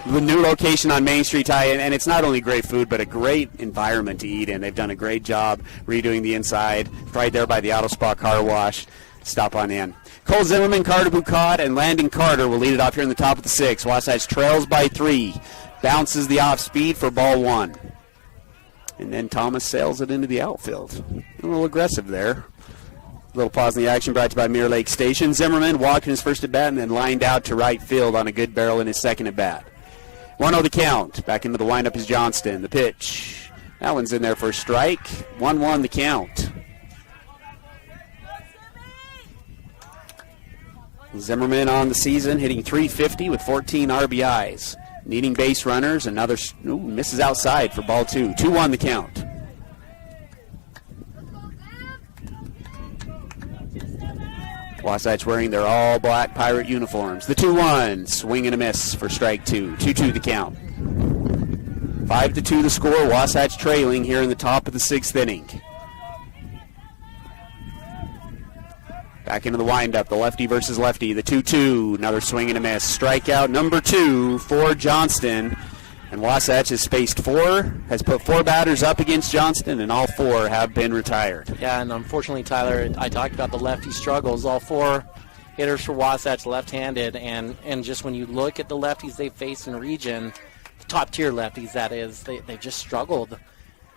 The new location on Main Street, Ty, and it's not only great food, but a great environment to eat in. They've done a great job redoing the inside, right there by the Auto Spa Car Wash. Stop on in. Cole Zimmerman, Carter Bucott, and Landon Carter will lead it off here in the top of the 6th. Wasatch trails by 3. Bounces the off speed for ball 1. And then Thomas sails it into the outfield. A little aggressive there. A little pause in the action brought to you by Mirror Lake Station. Zimmerman walking his first at bat and then lined out to right field on a good barrel in his second at bat. 1-0 the count. Back into the windup is Johnston. The pitch. That one's in there for a strike. 1-1 the count. Zimmerman on the season, hitting .350 with 14 RBIs. Needing base runners, another misses outside for ball 2. 2-1 the count. Wasatch wearing their all-black Pirate uniforms. The 2-1, swing and a miss for strike 2. 2-2 the count. 5-2 the score. Wasatch trailing here in the top of the 6th inning. Back into the windup, the lefty versus lefty, the 2-2, another swing and a miss. Strikeout number 2 for Johnston. And Wasatch has put 4 batters up against Johnston, and all 4 have been retired. Yeah, and unfortunately, Tyler, I talked about the lefty struggles. All 4 hitters for Wasatch left-handed, and just when you look at the lefties they faced in region, the top-tier lefties, that is, they've just struggled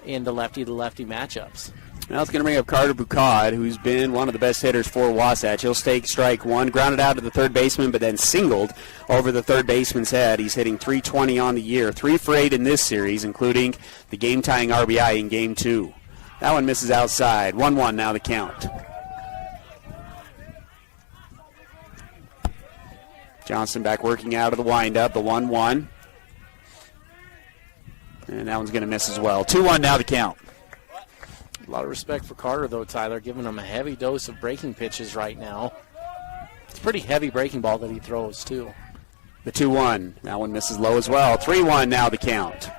in the lefty-to-lefty matchups. Now it's going to bring up Carter Bucott, who's been one of the best hitters for Wasatch. He'll stake strike 1, grounded out to the third baseman, but then singled over the third baseman's head. He's hitting .320 on the year, 3 for 8 in this series, including the game-tying RBI in Game 2. That one misses outside. 1-1 now the count. Johnson back working out of the windup, the 1-1. And that one's going to miss as well. 2-1 now the count. A lot of respect for Carter, though, Tyler, giving him a heavy dose of breaking pitches right now. It's a pretty heavy breaking ball that he throws, too. The 2-1. That one misses low as well. 3-1 now the count.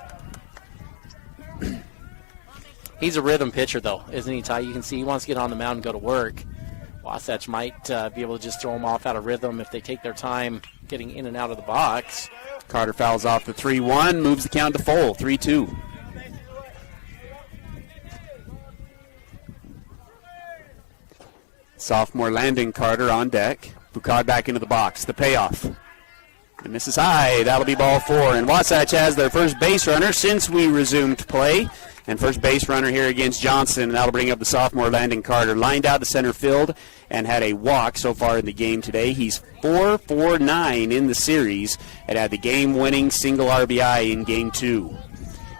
He's a rhythm pitcher, though, isn't he, Ty? You can see he wants to get on the mound and go to work. Wasatch might be able to just throw him off out of rhythm if they take their time getting in and out of the box. Carter fouls off the 3-1, moves the count to full, 3-2. Sophomore Landon Carter on deck. Bucott back into the box. The payoff. And misses high. That'll be ball 4. And Wasatch has their first base runner since we resumed play. And first base runner here against Johnson. And that'll bring up the sophomore Landon Carter. Lined out to center field and had a walk so far in the game today. He's 4-for-9 in the series and had the game-winning single RBI in Game 2.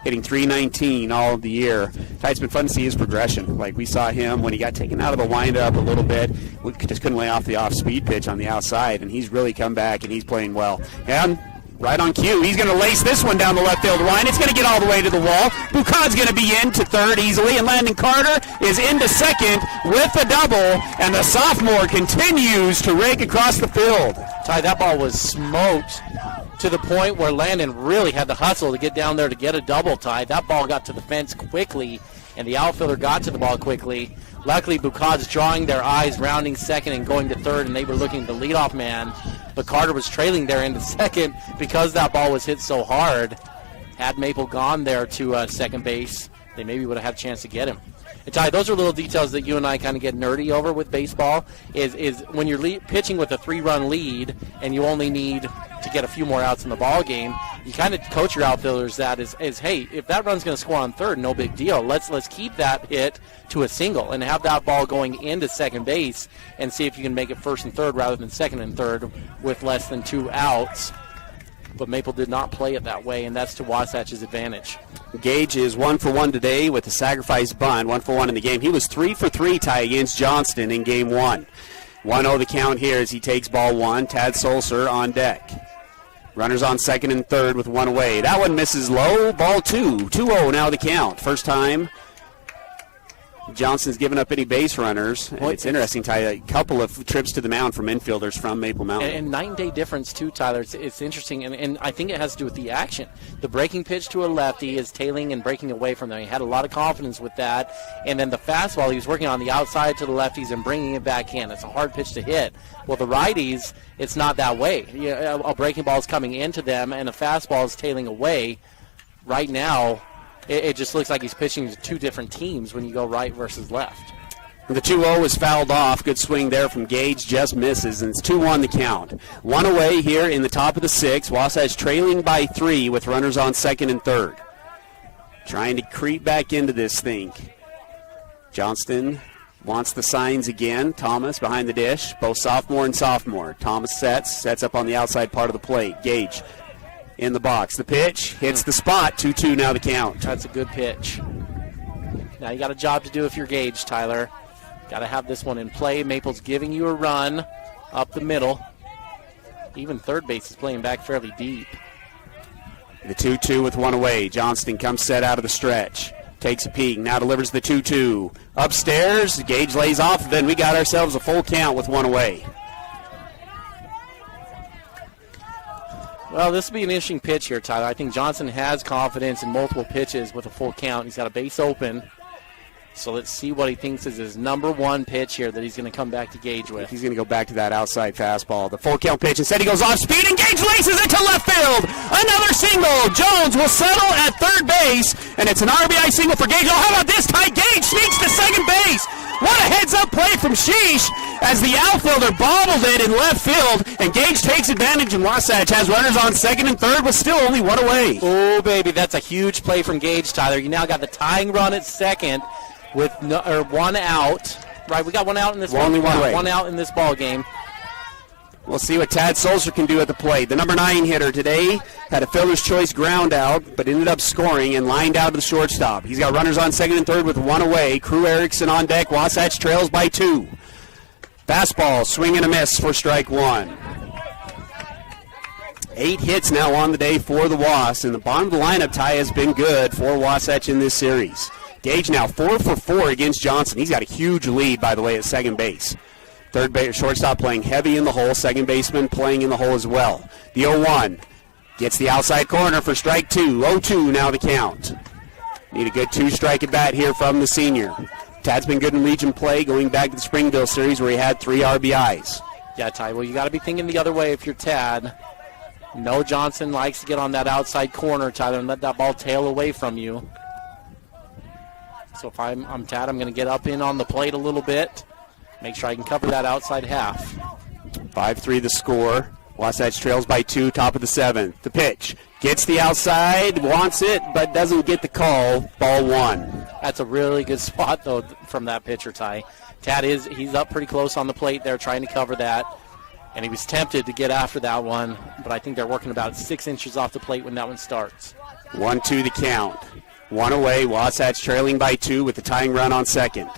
Hitting .319 all of the year. It's been fun to see his progression. Like we saw him when he got taken out of the windup a little bit. We just couldn't lay off the off-speed pitch on the outside, and he's really come back, and he's playing well. And right on cue, he's going to lace this one down the left field line. It's going to get all the way to the wall. Buccott's going to be in to third easily, and Landon Carter is into second with a double, and the sophomore continues to rake across the field. Ty, that ball was smoked to the point where Landon really had to hustle to get down there to get a double, Ty. That ball got to the fence quickly, and the outfielder got to the ball quickly. Luckily, Buccott's drawing their eyes, rounding second and going to third, and they were looking at the leadoff man. But Carter was trailing there into second because that ball was hit so hard. Had Maple gone there to second base, they maybe would have had a chance to get him. And Ty, those are little details that you and I kind of get nerdy over with baseball, is when you're pitching with a 3-run lead and you only need to get a few more outs in the ball game, you kind of coach your outfielders that is hey, if that run's going to score on third, no big deal. Let's keep that hit to a single and have that ball going into second base and see if you can make it first and third rather than second and third with less than 2 outs. But Maple did not play it that way, and that's to Wasatch's advantage. Gage is 1 for 1 today with a sacrifice bunt, 1 for 1 in the game. He was 3 for 3, Ty, against Johnston in Game 1. 1-0 the count here as he takes ball 1. Tad Solser on deck. Runners on second and third with 1 away. That one misses low. Ball 2. 2-0 now the count. First time Johnson's given up any base runners. And it's interesting, Ty, a couple of trips to the mound from infielders from Maple Mountain. And night-and-day difference, too, Tyler. It's interesting, and I think it has to do with the action. The breaking pitch to a lefty is tailing and breaking away from them. He had a lot of confidence with that. And then the fastball, he was working on the outside to the lefties and bringing it back in. It's a hard pitch to hit. Well, the righties, it's not that way. A breaking ball is coming into them, and a fastball is tailing away. Right now, it just looks like he's pitching to two different teams when you go right versus left. The 2-0 is fouled off. Good swing there from Gage, just misses, and it's 2-1 the count. One away here in the top of the sixth. Wasatch trailing by 3 with runners on second and third. Trying to creep back into this thing. Johnston wants the signs again. Thomas behind the dish, both sophomore and sophomore. Thomas sets up on the outside part of the plate. Gage in the box. The pitch hits the spot. 2-2 now the count. That's a good pitch. Now you got a job to do if you're Gage, Tyler. Got to have this one in play. Maple's giving you a run up the middle. Even third base is playing back fairly deep. The 2-2 with one away. Johnston comes set out of the stretch. Takes a peek. Now delivers the 2-2. Upstairs. Gage lays off. Then we got ourselves a full count with one away. Well, this will be an interesting pitch here, Tyler. I think Johnson has confidence in multiple pitches with a full count. He's got a base open. So let's see what he thinks is his number one pitch here that he's going to come back to Gage with. He's going to go back to that outside fastball. The full count pitch. Instead, he goes off speed, and Gage laces it to left field. Another single. Jones will settle at third base, and it's an RBI single for Gage. Oh, how about this, Ty? Gage sneaks to second base. What a heads-up play from Sheesh as the outfielder bobbled it in left field, and Gage takes advantage, and Wasatch has runners on second and third with still only one away. Oh, baby, that's a huge play from Gage, Tyler. You now got the tying run at second with one out. Right, we got one out in this Only one away. One out in this ball game. We'll see what Tad Solzer can do at the plate. The number 9 hitter today had a fielder's choice ground out, but ended up scoring and lined out to the shortstop. He's got runners on second and third with one away. Crew Erickson on deck. Wasatch trails by 2. Fastball, swing and a miss for strike 1. 8 hits now on the day for the Wasps, and the bottom of the lineup, Ty, has been good for Wasatch in this series. Gage now 4 for 4 against Johnson. He's got a huge lead, by the way, at second base. Third base, shortstop playing heavy in the hole. Second baseman playing in the hole as well. The 0-1 gets the outside corner for strike 2. 0-2 now the count. Need a good 2-strike at bat here from the senior. Tad's been good in Legion play going back to the Springville series where he had 3 RBIs. Yeah, Ty, well, you got to be thinking the other way if you're Tad. No, Johnson likes to get on that outside corner, Tyler, and let that ball tail away from you. So if I'm Tad, I'm going to get up in on the plate a little bit. Make sure I can cover that outside half. 5-3 the score. Wasatch trails by 2, top of the 7th. The pitch. Gets the outside, wants it, but doesn't get the call. Ball 1. That's a really good spot, though, from that pitcher, Ty. Tad he's up pretty close on the plate there trying to cover that. And he was tempted to get after that one, but I think they're working about 6 inches off the plate when that one starts. 1-2 the count. One away. Wasatch trailing by 2 with the tying run on second.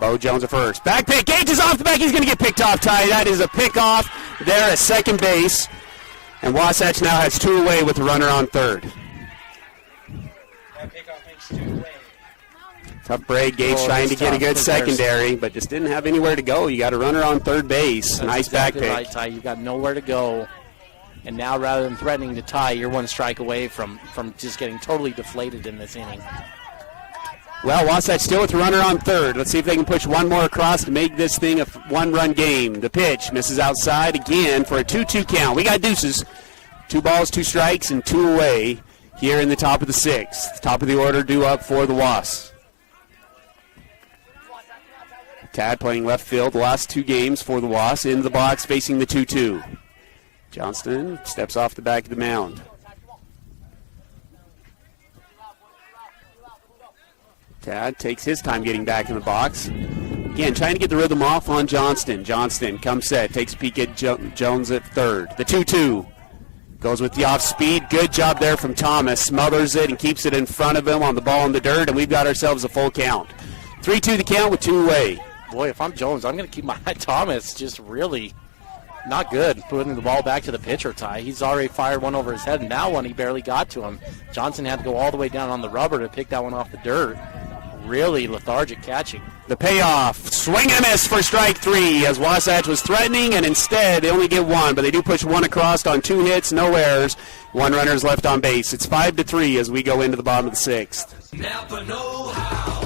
Bo Jones at first. Back pick. Gage is off the back. He's going to get picked off, Ty. That is a pick off there at second base. And Wasatch now has 2 away with the runner on third. That pickoff makes 2 away. Tough break. Gage trying to get a good secondary, but just didn't have anywhere to go. You got a runner on third base. That's nice exactly back pick. Right, Ty. You've got nowhere to go. And now rather than threatening to tie, you're 1 strike away from just getting totally deflated in this inning. Well, Wasatch still with the runner on third. Let's see if they can push one more across to make this thing a 1-run game. The pitch misses outside again for a 2-2 count. We got deuces. 2 balls, 2 strikes, and 2 away here in the top of the 6th. Top of the order due up for the Wasps. Tad playing left field the last 2 games for the Wasps. In the box facing the 2-2. Johnston steps off the back of the mound. Tad takes his time getting back in the box. Again, trying to get the rhythm off on Johnston. Johnston comes set, takes a peek at Jones at third. The 2-2 goes with the off speed. Good job there from Thomas. Smothers it and keeps it in front of him on the ball in the dirt, and we've got ourselves a full count. 3-2 the count with 2 away. Boy, if I'm Jones, I'm going to keep my eye. Thomas just really not good putting the ball back to the pitcher, Ty. He's already fired one over his head, and that one he barely got to him. Johnson had to go all the way down on the rubber to pick that one off the dirt. really lethargic catching. The payoff, swing and a miss for strike 3 as Wasatch was threatening, and instead they only get one, but they do push one across on 2 hits, no errors. 1 runner's left on base. It's 5-3 as we go into the bottom of the 6th. Napa know-how.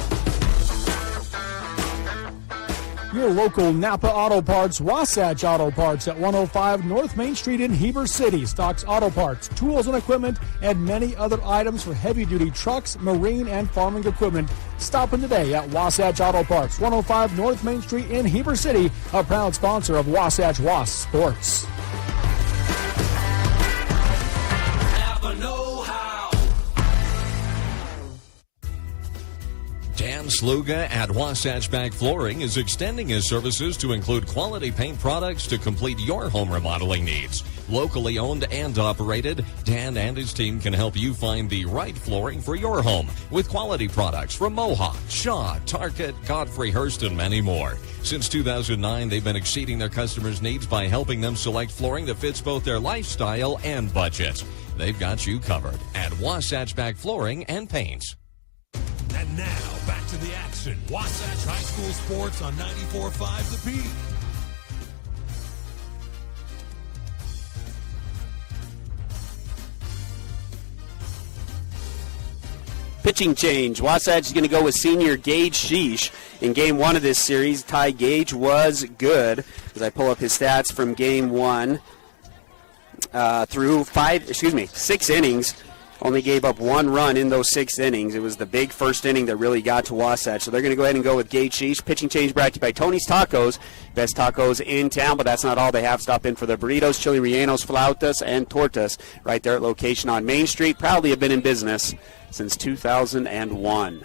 Your local Napa Auto Parts, Wasatch Auto Parts at 105 North Main Street in Heber City. Stocks auto parts, tools and equipment, and many other items for heavy-duty trucks, marine, and farming equipment. Stop in today at Wasatch Auto Parts, 105 North Main Street in Heber City, a proud sponsor of Wasatch Wasps Sports. Napa know-how. Dan Sluga at Wasatch Back Flooring is extending his services to include quality paint products to complete your home remodeling needs. Locally owned and operated, Dan and his team can help you find the right flooring for your home with quality products from Mohawk, Shaw, Target, Godfrey Hirst, and many more. Since 2009, they've been exceeding their customers' needs by helping them select flooring that fits both their lifestyle and budget. They've got you covered at Wasatch Back Flooring and Paint. And now, back to the action. Wasatch High School Sports on 94.5 The Peak. Pitching change. Wasatch is going to go with senior Gage Sheesh. In game 1 of this series, Ty Gage was good. As I pull up his stats from game 1 through 6 innings. Only gave up 1 run in those 6 innings. It was the big first inning that really got to Wasatch. So they're going to go ahead and go with Gage Sheesh. Pitching change brought to you by Tony's Tacos. Best tacos in town, but that's not all they have. Stop in for their burritos, chili rellenos, flautas, and tortas right there at location on Main Street. Proudly have been in business since 2001.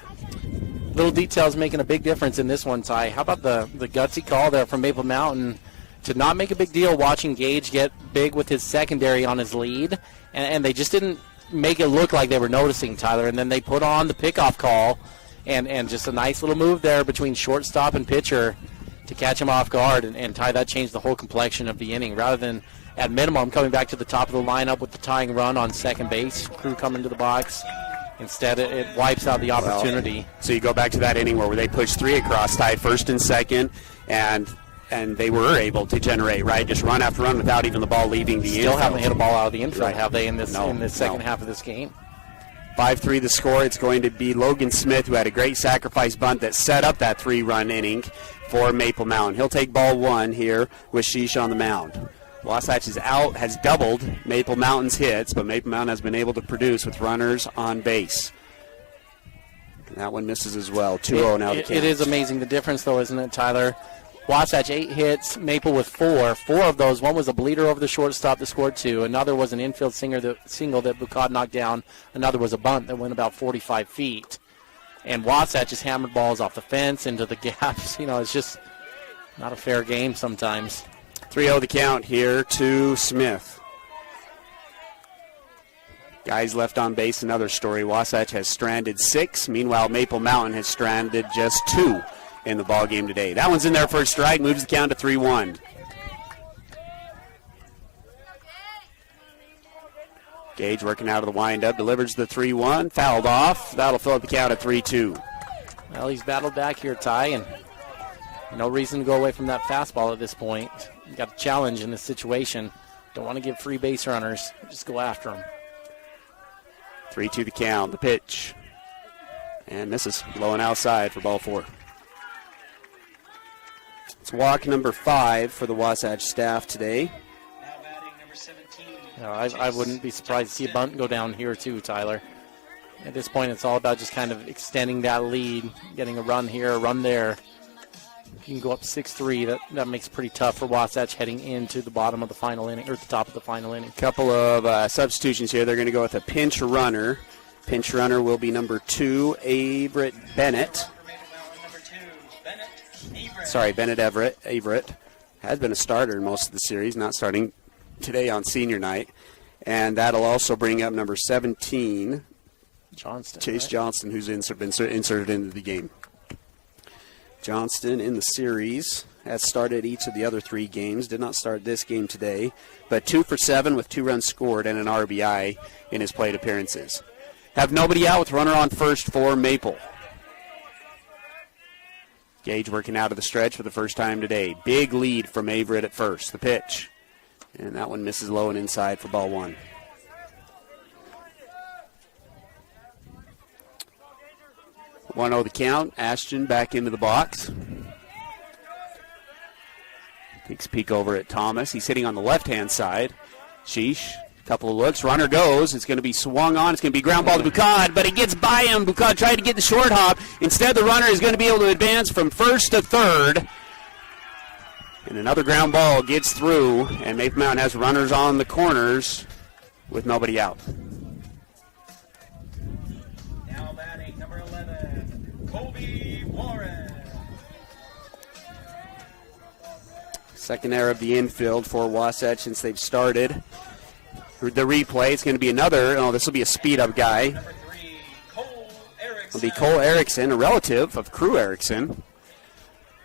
Little details making a big difference in this one, Ty. How about the gutsy call there from Maple Mountain to not make a big deal watching Gage get big with his secondary on his lead, and they just didn't make it look like they were noticing, Tyler, and then they put on the pickoff call, and just a nice little move there between shortstop and pitcher to catch him off guard, and Ty, that changed the whole complexion of the inning. Rather than, at minimum, coming back to the top of the lineup with the tying run on second base, crew coming to the box, instead it wipes out the opportunity. Well, so you go back to that inning where they pushed 3 across, tied first and second, and they were able to generate, right, just run after run without even the ball leaving the infield. Still haven't hit a ball out of the infield, have they, in this second No. half of this game? 5-3 the score. It's going to be Logan Smith, who had a great sacrifice bunt that set up that 3-run inning for Maple Mountain. He'll take ball 1 here with Sheesh on the mound. Wasatch is out, has doubled Maple Mountain's hits, but Maple Mountain has been able to produce with runners on base. And that one misses as well. 2-0 now the count. It is amazing the difference, though, isn't it, Tyler? Wasatch 8 hits, Maple with 4. 4 of those, one was a bleeder over the shortstop that scored 2. Another was an infield single that Bucad knocked down. Another was a bunt that went about 45 feet. And Wasatch just hammered balls off the fence into the gaps. You know, it's just not a fair game sometimes. 3-0 the count here to Smith. Guys left on base, another story. Wasatch has stranded 6. Meanwhile, Maple Mountain has stranded just 2 in the ball game today. That one's in there for a strike, moves the count to 3-1. Gage working out of the windup, delivers the 3-1, fouled off. That'll fill up the count at 3-2. Well, he's battled back here, Ty, and no reason to go away from that fastball at this point. You got a challenge in this situation. Don't want to give free base runners. Just go after them. 3-2 the count, the pitch. And this is blowing outside for ball 4. It's walk number 5 for the Wasatch staff today. I wouldn't be surprised to see a bunt go down here too, Tyler. At this point, it's all about just kind of extending that lead, getting a run here, a run there. You can go up 6-3. That makes it pretty tough for Wasatch heading into the bottom of the final inning, or the top of the final inning. Couple of substitutions here. They're going to go with a pinch runner. Pinch runner will be number 2, Bennett Everett. Has been a starter in most of the series, not starting today on senior night. And that'll also bring up number 17, Johnston, Chase Johnston, who's been inserted into the game. Johnston in the series has started each of the other 3 games, did not start this game today, but 2 for 7 with 2 runs scored and an RBI in his plate appearances. Have nobody out with runner on first for Maple. Gage working out of the stretch for the first time today. Big lead from Averett at first. The pitch. And that one misses low and inside for ball 1. 1-0 the count. Ashton back into the box. Takes a peek over at Thomas. He's hitting on the left-hand side. Sheesh. Couple of looks. Runner goes. It's going to be swung on. It's going to be ground ball to Bucad, but it gets by him. Bucad tried to get the short hop. Instead, the runner is going to be able to advance from first to third. And another ground ball gets through, and Maple Mountain has runners on the corners with nobody out. Now batting number 11, Colby Warren. Second error of the infield for Wasatch since they've started. The replay, it's going to be another, this will be a speed-up guy. It'll be Cole Erickson, a relative of Crew Erickson.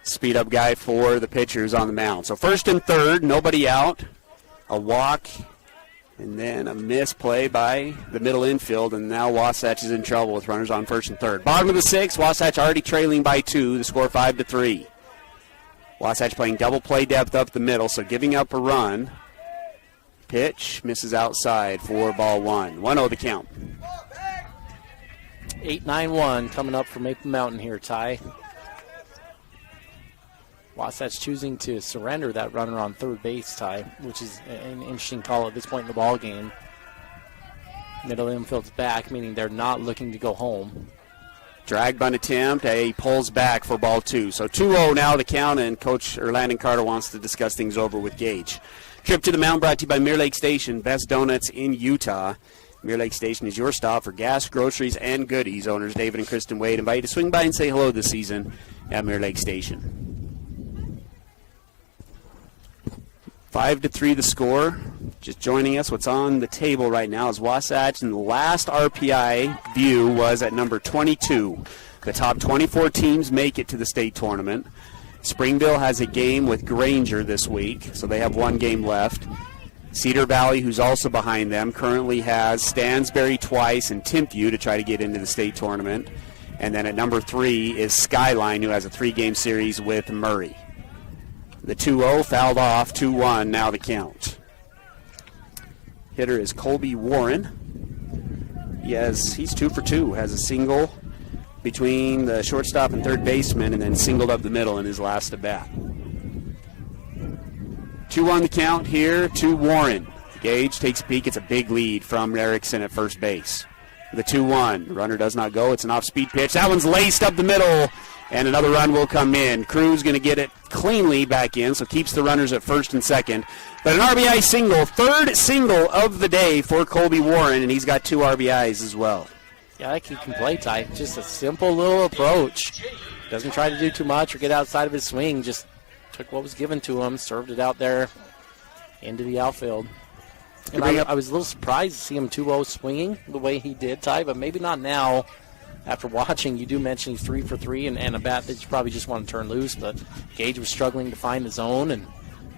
Speed-up guy for the pitchers on the mound. So first and third, nobody out. A walk, and then a misplay by the middle infield, and now Wasatch is in trouble with runners on first and third. Bottom of the 6th, Wasatch already trailing by 2. The score 5-3. Wasatch playing double play depth up the middle, so giving up a run. Pitch misses outside for ball 1. 1-0 the count. 8-9-1 coming up for Maple Mountain here, Ty. Wasatch choosing to surrender that runner on third base, Ty, which is an interesting call at this point in the ball game. Middle infield's back, meaning they're not looking to go home. Drag bunt attempt. He pulls back for ball 2. So 2-0 now the count, and Coach Landon Carter wants to discuss things over with Gage. Trip to the mound brought to you by Mirror Lake Station, best donuts in Utah. Mirror Lake Station is your stop for gas, groceries, and goodies. Owners David and Kristen Wade invite you to swing by and say hello this season at Mirror Lake Station. 5-3 the score. Just joining us, what's on the table right now is Wasatch, and the last RPI view was at number 22. The top 24 teams make it to the state tournament. Springville has a game with Granger this week, so they have one game left. Cedar Valley, who's also behind them, currently has Stansbury twice and Timpview to try to get into the state tournament. And then at number 3 is Skyline, who has a 3-game series with Murray. The 2-0 fouled off, 2-1, now the count. Hitter is Colby Warren. He's 2 for 2, has a single between the shortstop and third baseman, and then singled up the middle in his last at bat. 2-1 the count here to Warren. Gage takes a peek. It's a big lead from Erickson at first base. The 2-1. Runner does not go. It's an off-speed pitch. That one's laced up the middle, and another run will come in. Crew's going to get it cleanly back in, so keeps the runners at first and second. But an RBI single, third single of the day for Colby Warren, and he's got 2 RBIs as well. Yeah, he can play tight. Just a simple little approach. Doesn't try to do too much or get outside of his swing. Just took what was given to him, served it out there into the outfield. And I was a little surprised to see him 2-0 swinging the way he did, Ty, but maybe not now. After watching, you do mention he's 3 for 3 and a bat that you probably just want to turn loose, but Gage was struggling to find the zone, and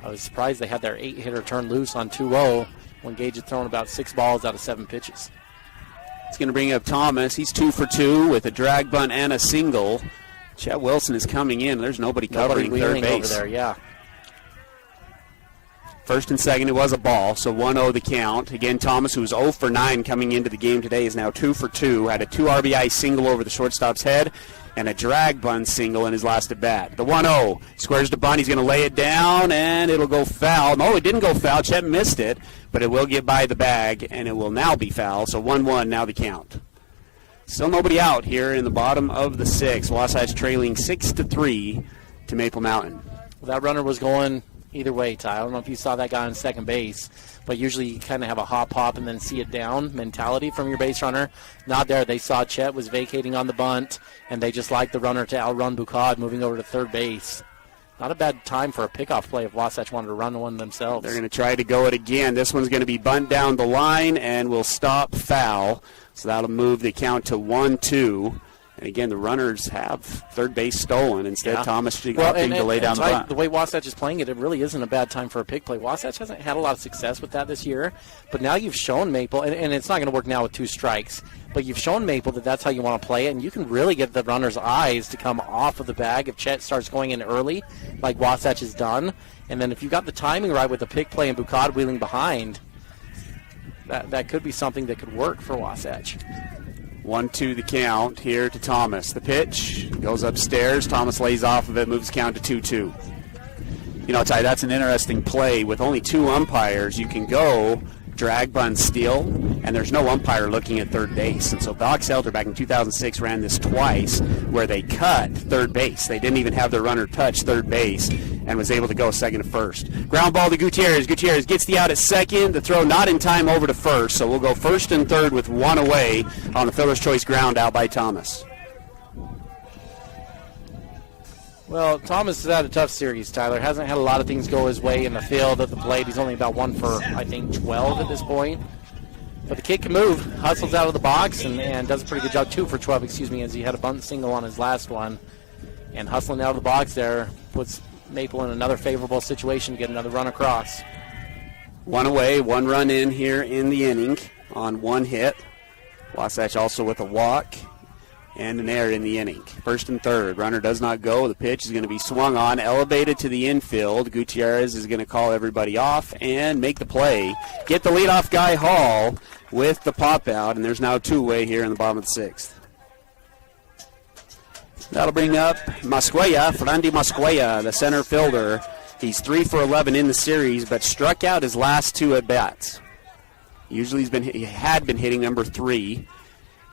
I was surprised they had their 8-hitter turn loose on 2-0 when Gage had thrown about 6 balls out of 7 pitches. It's going to bring up Thomas. He's 2 for 2 with a drag bunt and a single. Chett Wilson is coming in. There's nobody covering third base. Over there, yeah. First and second, it was a ball, so 1-0 the count. Again, Thomas, who was 0 for 9 coming into the game today, is now 2 for 2. Had a 2 RBI single over the shortstop's head and a drag bunt single in his last at bat. The 1-0 squares to bunt. He's going to lay it down, and it'll go foul. No, it didn't go foul. Chett missed it, but it will get by the bag, and it will now be foul. So 1-1 now the count. Still nobody out here in the bottom of the 6th. Wasatch trailing 6-3 to Maple Mountain. Well, that runner was going either way, Ty. I don't know if you saw that guy on second base, but usually you kind of have a hop and then see it down mentality from your base runner. Not there. They saw Chett was vacating on the bunt, and they just liked the runner to outrun Bucad moving over to third base. Not a bad time for a pickoff play if Wasatch wanted to run one themselves. They're going to try to go it again. This one's going to be bunt down the line and will stop foul. So that'll move the count to 1-2. And again, the runners have third base stolen. Instead, Yeah. Thomas opting to lay down the bunt. The way Wasatch is playing it really isn't a bad time for a pick play. Wasatch hasn't had a lot of success with that this year, but now you've shown Maple, and it's not going to work now with 2 strikes, but you've shown Maple that that's how you want to play it, and you can really get the runner's eyes to come off of the bag if Chett starts going in early, like Wasatch has done. And then if you got the timing right with the pick play and Bucad wheeling behind, that could be something that could work for Wasatch. 1-2 the count here to Thomas. The pitch goes upstairs. Thomas lays off of it, moves the count to 2-2. You know, Ty, that's an interesting play. With only 2 umpires, you can go drag, bunt, steal, and there's no umpire looking at third base. And so Box Elder back in 2006 ran this twice where they cut third base. They didn't even have their runner touch third base and was able to go second to first. Ground ball to Gutierrez. Gutierrez gets the out at second. The throw not in time over to first, so we'll go first and third with 1 away on the fielder's choice ground out by Thomas. Well, Thomas has had a tough series, Tyler. Hasn't had a lot of things go his way in the field at the plate. He's only about 1 for, I think, 12 at this point. But the kid can move, hustles out of the box, and does a pretty good job. 2 for 12, as he had a bunt single on his last one. And hustling out of the box there puts Maple in another favorable situation to get another run across. 1 away, 1 run in here in the inning on 1 hit. Wasatch also with a walk and an error in the inning. First and third. Runner does not go. The pitch is going to be swung on, elevated to the infield. Gutierrez is going to call everybody off and make the play. Get the leadoff guy, Hall, with the pop out, and there's now 2 away here in the bottom of the 6th. That'll bring up Masqueya, Fernández Masqueya, the center fielder. He's 3 for 11 in the series, but struck out his last 2 at-bats. Usually he had been hitting number 3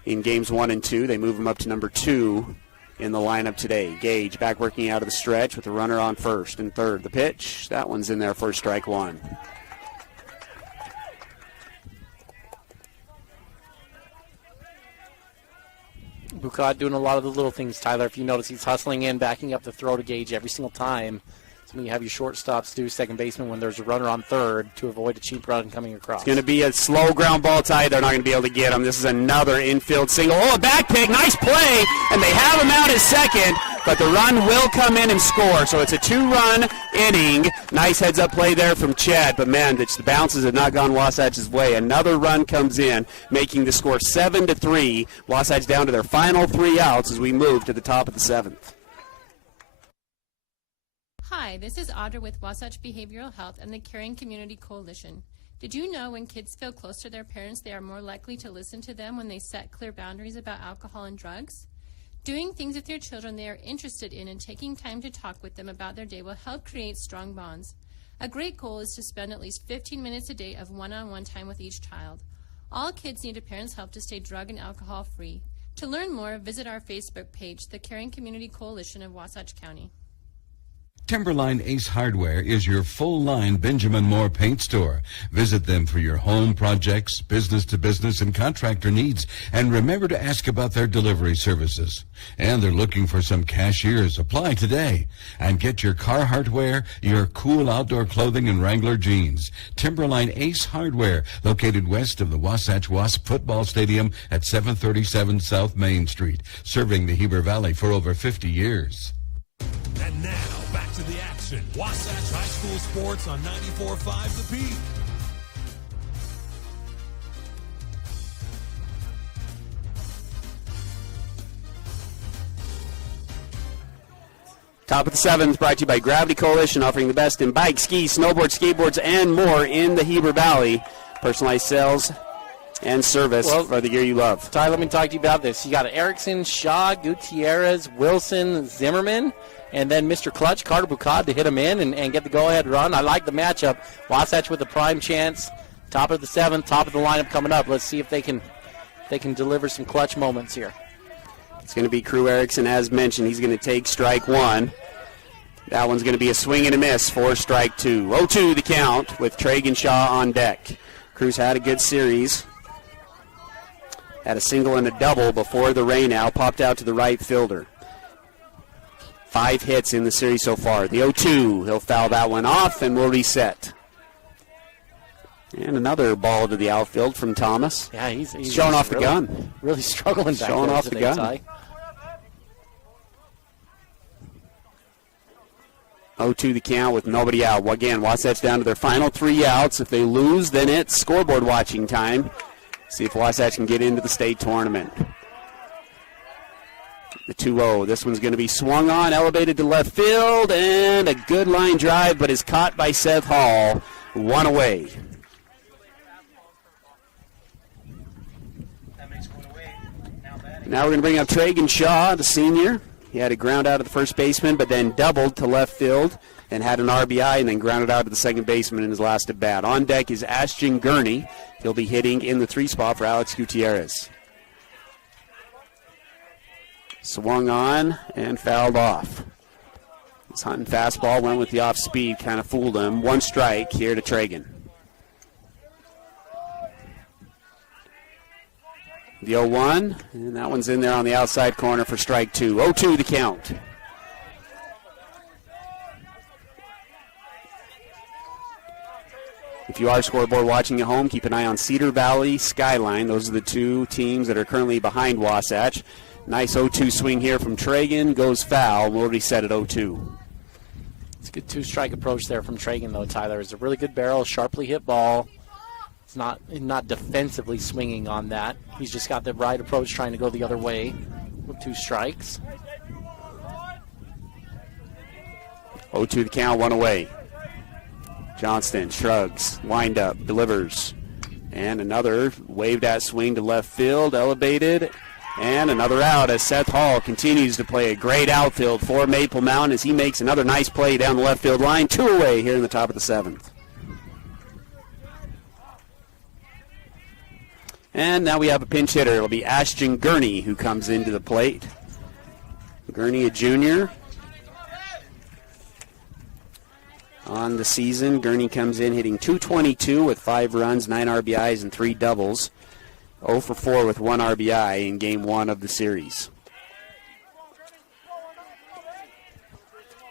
in games 1 and 2. They move him up to number 2 in the lineup today. Gage back working out of the stretch with the runner on first and third. The pitch, that one's in there for strike 1. Bucad doing a lot of the little things, Tyler. If you notice, he's hustling in, backing up the throw to Gage every single time. So when you have your shortstops do second baseman when there's a runner on third to avoid a cheap run coming across. It's going to be a slow ground ball, Ty. They're not going to be able to get him. This is another infield single. Oh, a back pick. Nice play. And they have him out at second, but the run will come in and score. So it's a 2-run inning. Nice heads-up play there from Chett, but, man, the bounces have not gone Wasatch's way. Another run comes in, making the score 7-3. Wasatch down to their final 3 outs as we move to the top of the 7th. Hi, this is Audra with Wasatch Behavioral Health and the Caring Community Coalition. Did you know when kids feel close to their parents, they are more likely to listen to them when they set clear boundaries about alcohol and drugs? Doing things with your children they are interested in and taking time to talk with them about their day will help create strong bonds. A great goal is to spend at least 15 minutes a day of one-on-one time with each child. All kids need a parent's help to stay drug and alcohol free. To learn more, visit our Facebook page, the Caring Community Coalition of Wasatch County. Timberline Ace Hardware is your full-line Benjamin Moore paint store. Visit them for your home projects, business-to-business, and contractor needs. And remember to ask about their delivery services. And they're looking for some cashiers. Apply today. And get your Carhartt wear, your cool outdoor clothing, and Wrangler jeans. Timberline Ace Hardware, located west of the Wasatch Wasps football stadium at 737 South Main Street, serving the Heber Valley for over 50 years. And now, back to the action. Wasatch High School Sports on 94.5 The Peak. Top of the 7th brought to you by Gravity Coalition, offering the best in bikes, skis, snowboards, skateboards, and more in the Heber Valley. Personalized sales and service for the gear you love. Ty, let me talk to you about this. You got Erickson, Shaw, Gutierrez, Wilson, Zimmerman, and then Mr. Clutch, Carter Bucad, to hit him in and get the go-ahead run. I like the matchup. Wasatch with a prime chance. Top of the 7th, top of the lineup coming up. Let's see if they can deliver some clutch moments here. It's going to be Crew Erickson, as mentioned. He's going to take strike 1. That one's going to be a swing and a miss for strike 2. 0-2 the count with Tragan Shaw on deck. Crew's had a good series. Had a single and a double before the rain out. Popped out to the right fielder. 5 hits in the series so far. The 0-2, he'll foul that one off and we'll reset. And another ball to the outfield from Thomas. Yeah, he's showing off really, the gun. Really struggling back showing there off the today, gun. Ty. 0-2 the count with nobody out. Well, again, Wasatch down to their final 3 outs. If they lose, then it's scoreboard watching time. See if Wasatch can get into the state tournament. The 2-0. This one's going to be swung on, elevated to left field, and a good line drive, but is caught by Seth Hall. 1 away. Now we're going to bring up Tragan Shaw, the senior. He had a ground out of the first baseman, but then doubled to left field and had an RBI and then grounded out to the second baseman in his last at bat. On deck is Ashton Gurney. He'll be hitting in the 3 spot for Alex Gutierrez. Swung on and fouled off. This hunting fastball went with the off speed, kind of fooled him. 1 strike here to Tragan. The 0-1, and that one's in there on the outside corner for strike 2. 0-2 the count. If you are scoreboard watching at home, keep an eye on Cedar Valley, Skyline. Those are the 2 teams that are currently behind Wasatch. Nice 0-2 swing here from Tragan. Goes foul. We'll already set at 0-2. It's a good 2-strike approach there from Tragan, though, Tyler. It's a really good barrel, sharply hit ball. It's not defensively swinging on that. He's just got the right approach, trying to go the other way with 2 strikes. 0-2 the count, 1 away. Johnston shrugs, wind up, delivers. And another waved at swing to left field, elevated, and another out as Seth Hall continues to play a great outfield for Maple Mountain as he makes another nice play down the left field line. 2 away here in the top of the 7th. And now we have a pinch hitter. It'll be Ashton Gurney who comes into the plate. Gurney, a junior. On the season, Gurney comes in hitting .222 with 5 runs, 9 RBIs, and 3 doubles. 0 for 4 with 1 RBI in Game 1 of the series.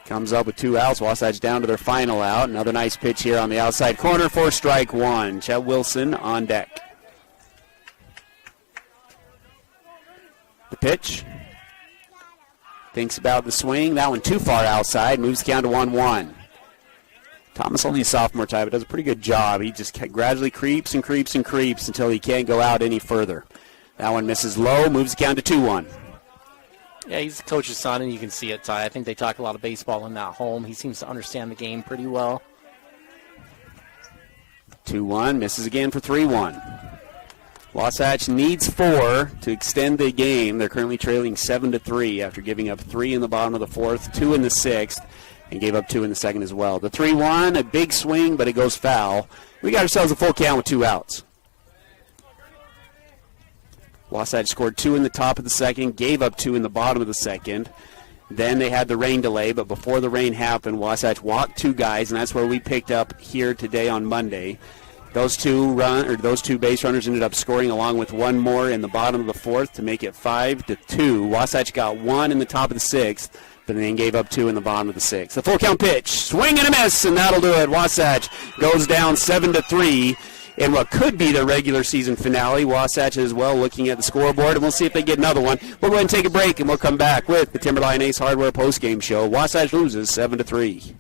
Comes up with 2 outs. Wasatch down to their final out. Another nice pitch here on the outside corner for strike 1. Chett Wilson on deck. The pitch. Thinks about the swing. That one too far outside. Moves the count to 1-1. Thomas only a sophomore type, but does a pretty good job. He just gradually creeps and creeps and creeps until he can't go out any further. That one misses low. Moves the count to 2-1. Yeah, he's the coach's son, and you can see it, Ty. I think they talk a lot of baseball in that home. He seems to understand the game pretty well. 2-1. Misses again for 3-1. Wasatch needs 4 to extend the game. They're currently trailing 7-3 after giving up 3 in the bottom of the 4th, 2 in the 6th, and gave up 2 in the 2nd as well. The 3-1, a big swing, but it goes foul. We got ourselves a full count with 2 outs. Wasatch scored 2 in the top of the 2nd, gave up 2 in the bottom of the 2nd. Then they had the rain delay, but before the rain happened, Wasatch walked 2 guys, and that's where we picked up here today on Monday. Those two base runners ended up scoring along with 1 more in the bottom of the 4th to make it 5-2. Wasatch got 1 in the top of the 6th, but then gave up 2 in the bottom of the 6th. The full count pitch, swing and a miss, and that'll do it. Wasatch goes down 7-3 in what could be the regular season finale. Wasatch as well looking at the scoreboard, and we'll see if they get another one. We'll go ahead and take a break, and we'll come back with the Timberline Ace Hardware postgame show. Wasatch loses 7-3.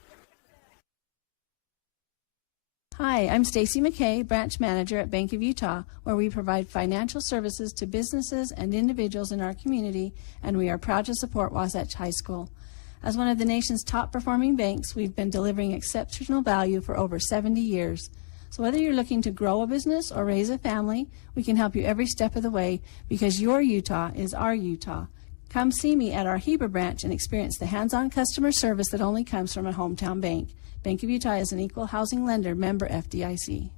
Hi, I'm Stacy McKay, branch manager at Bank of Utah, where we provide financial services to businesses and individuals in our community, and we are proud to support Wasatch High School. As one of the nation's top performing banks, we've been delivering exceptional value for over 70 years. So whether you're looking to grow a business or raise a family, we can help you every step of the way because your Utah is our Utah. Come see me at our Heber branch and experience the hands-on customer service that only comes from a hometown bank. Bank of Utah is an equal housing lender, member FDIC.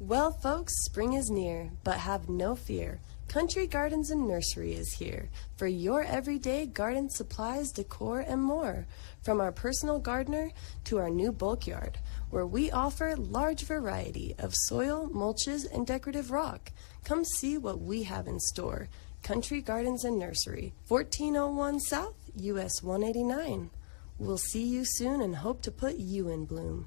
Well, folks, spring is near, but have no fear. Country Gardens and Nursery is here for your everyday garden supplies, decor, and more. From our personal gardener to our new bulk yard, where we offer large variety of soil, mulches, and decorative rock. Come see what we have in store. Country Gardens and Nursery, 1401 South, US 189. We'll see you soon and hope to put you in bloom.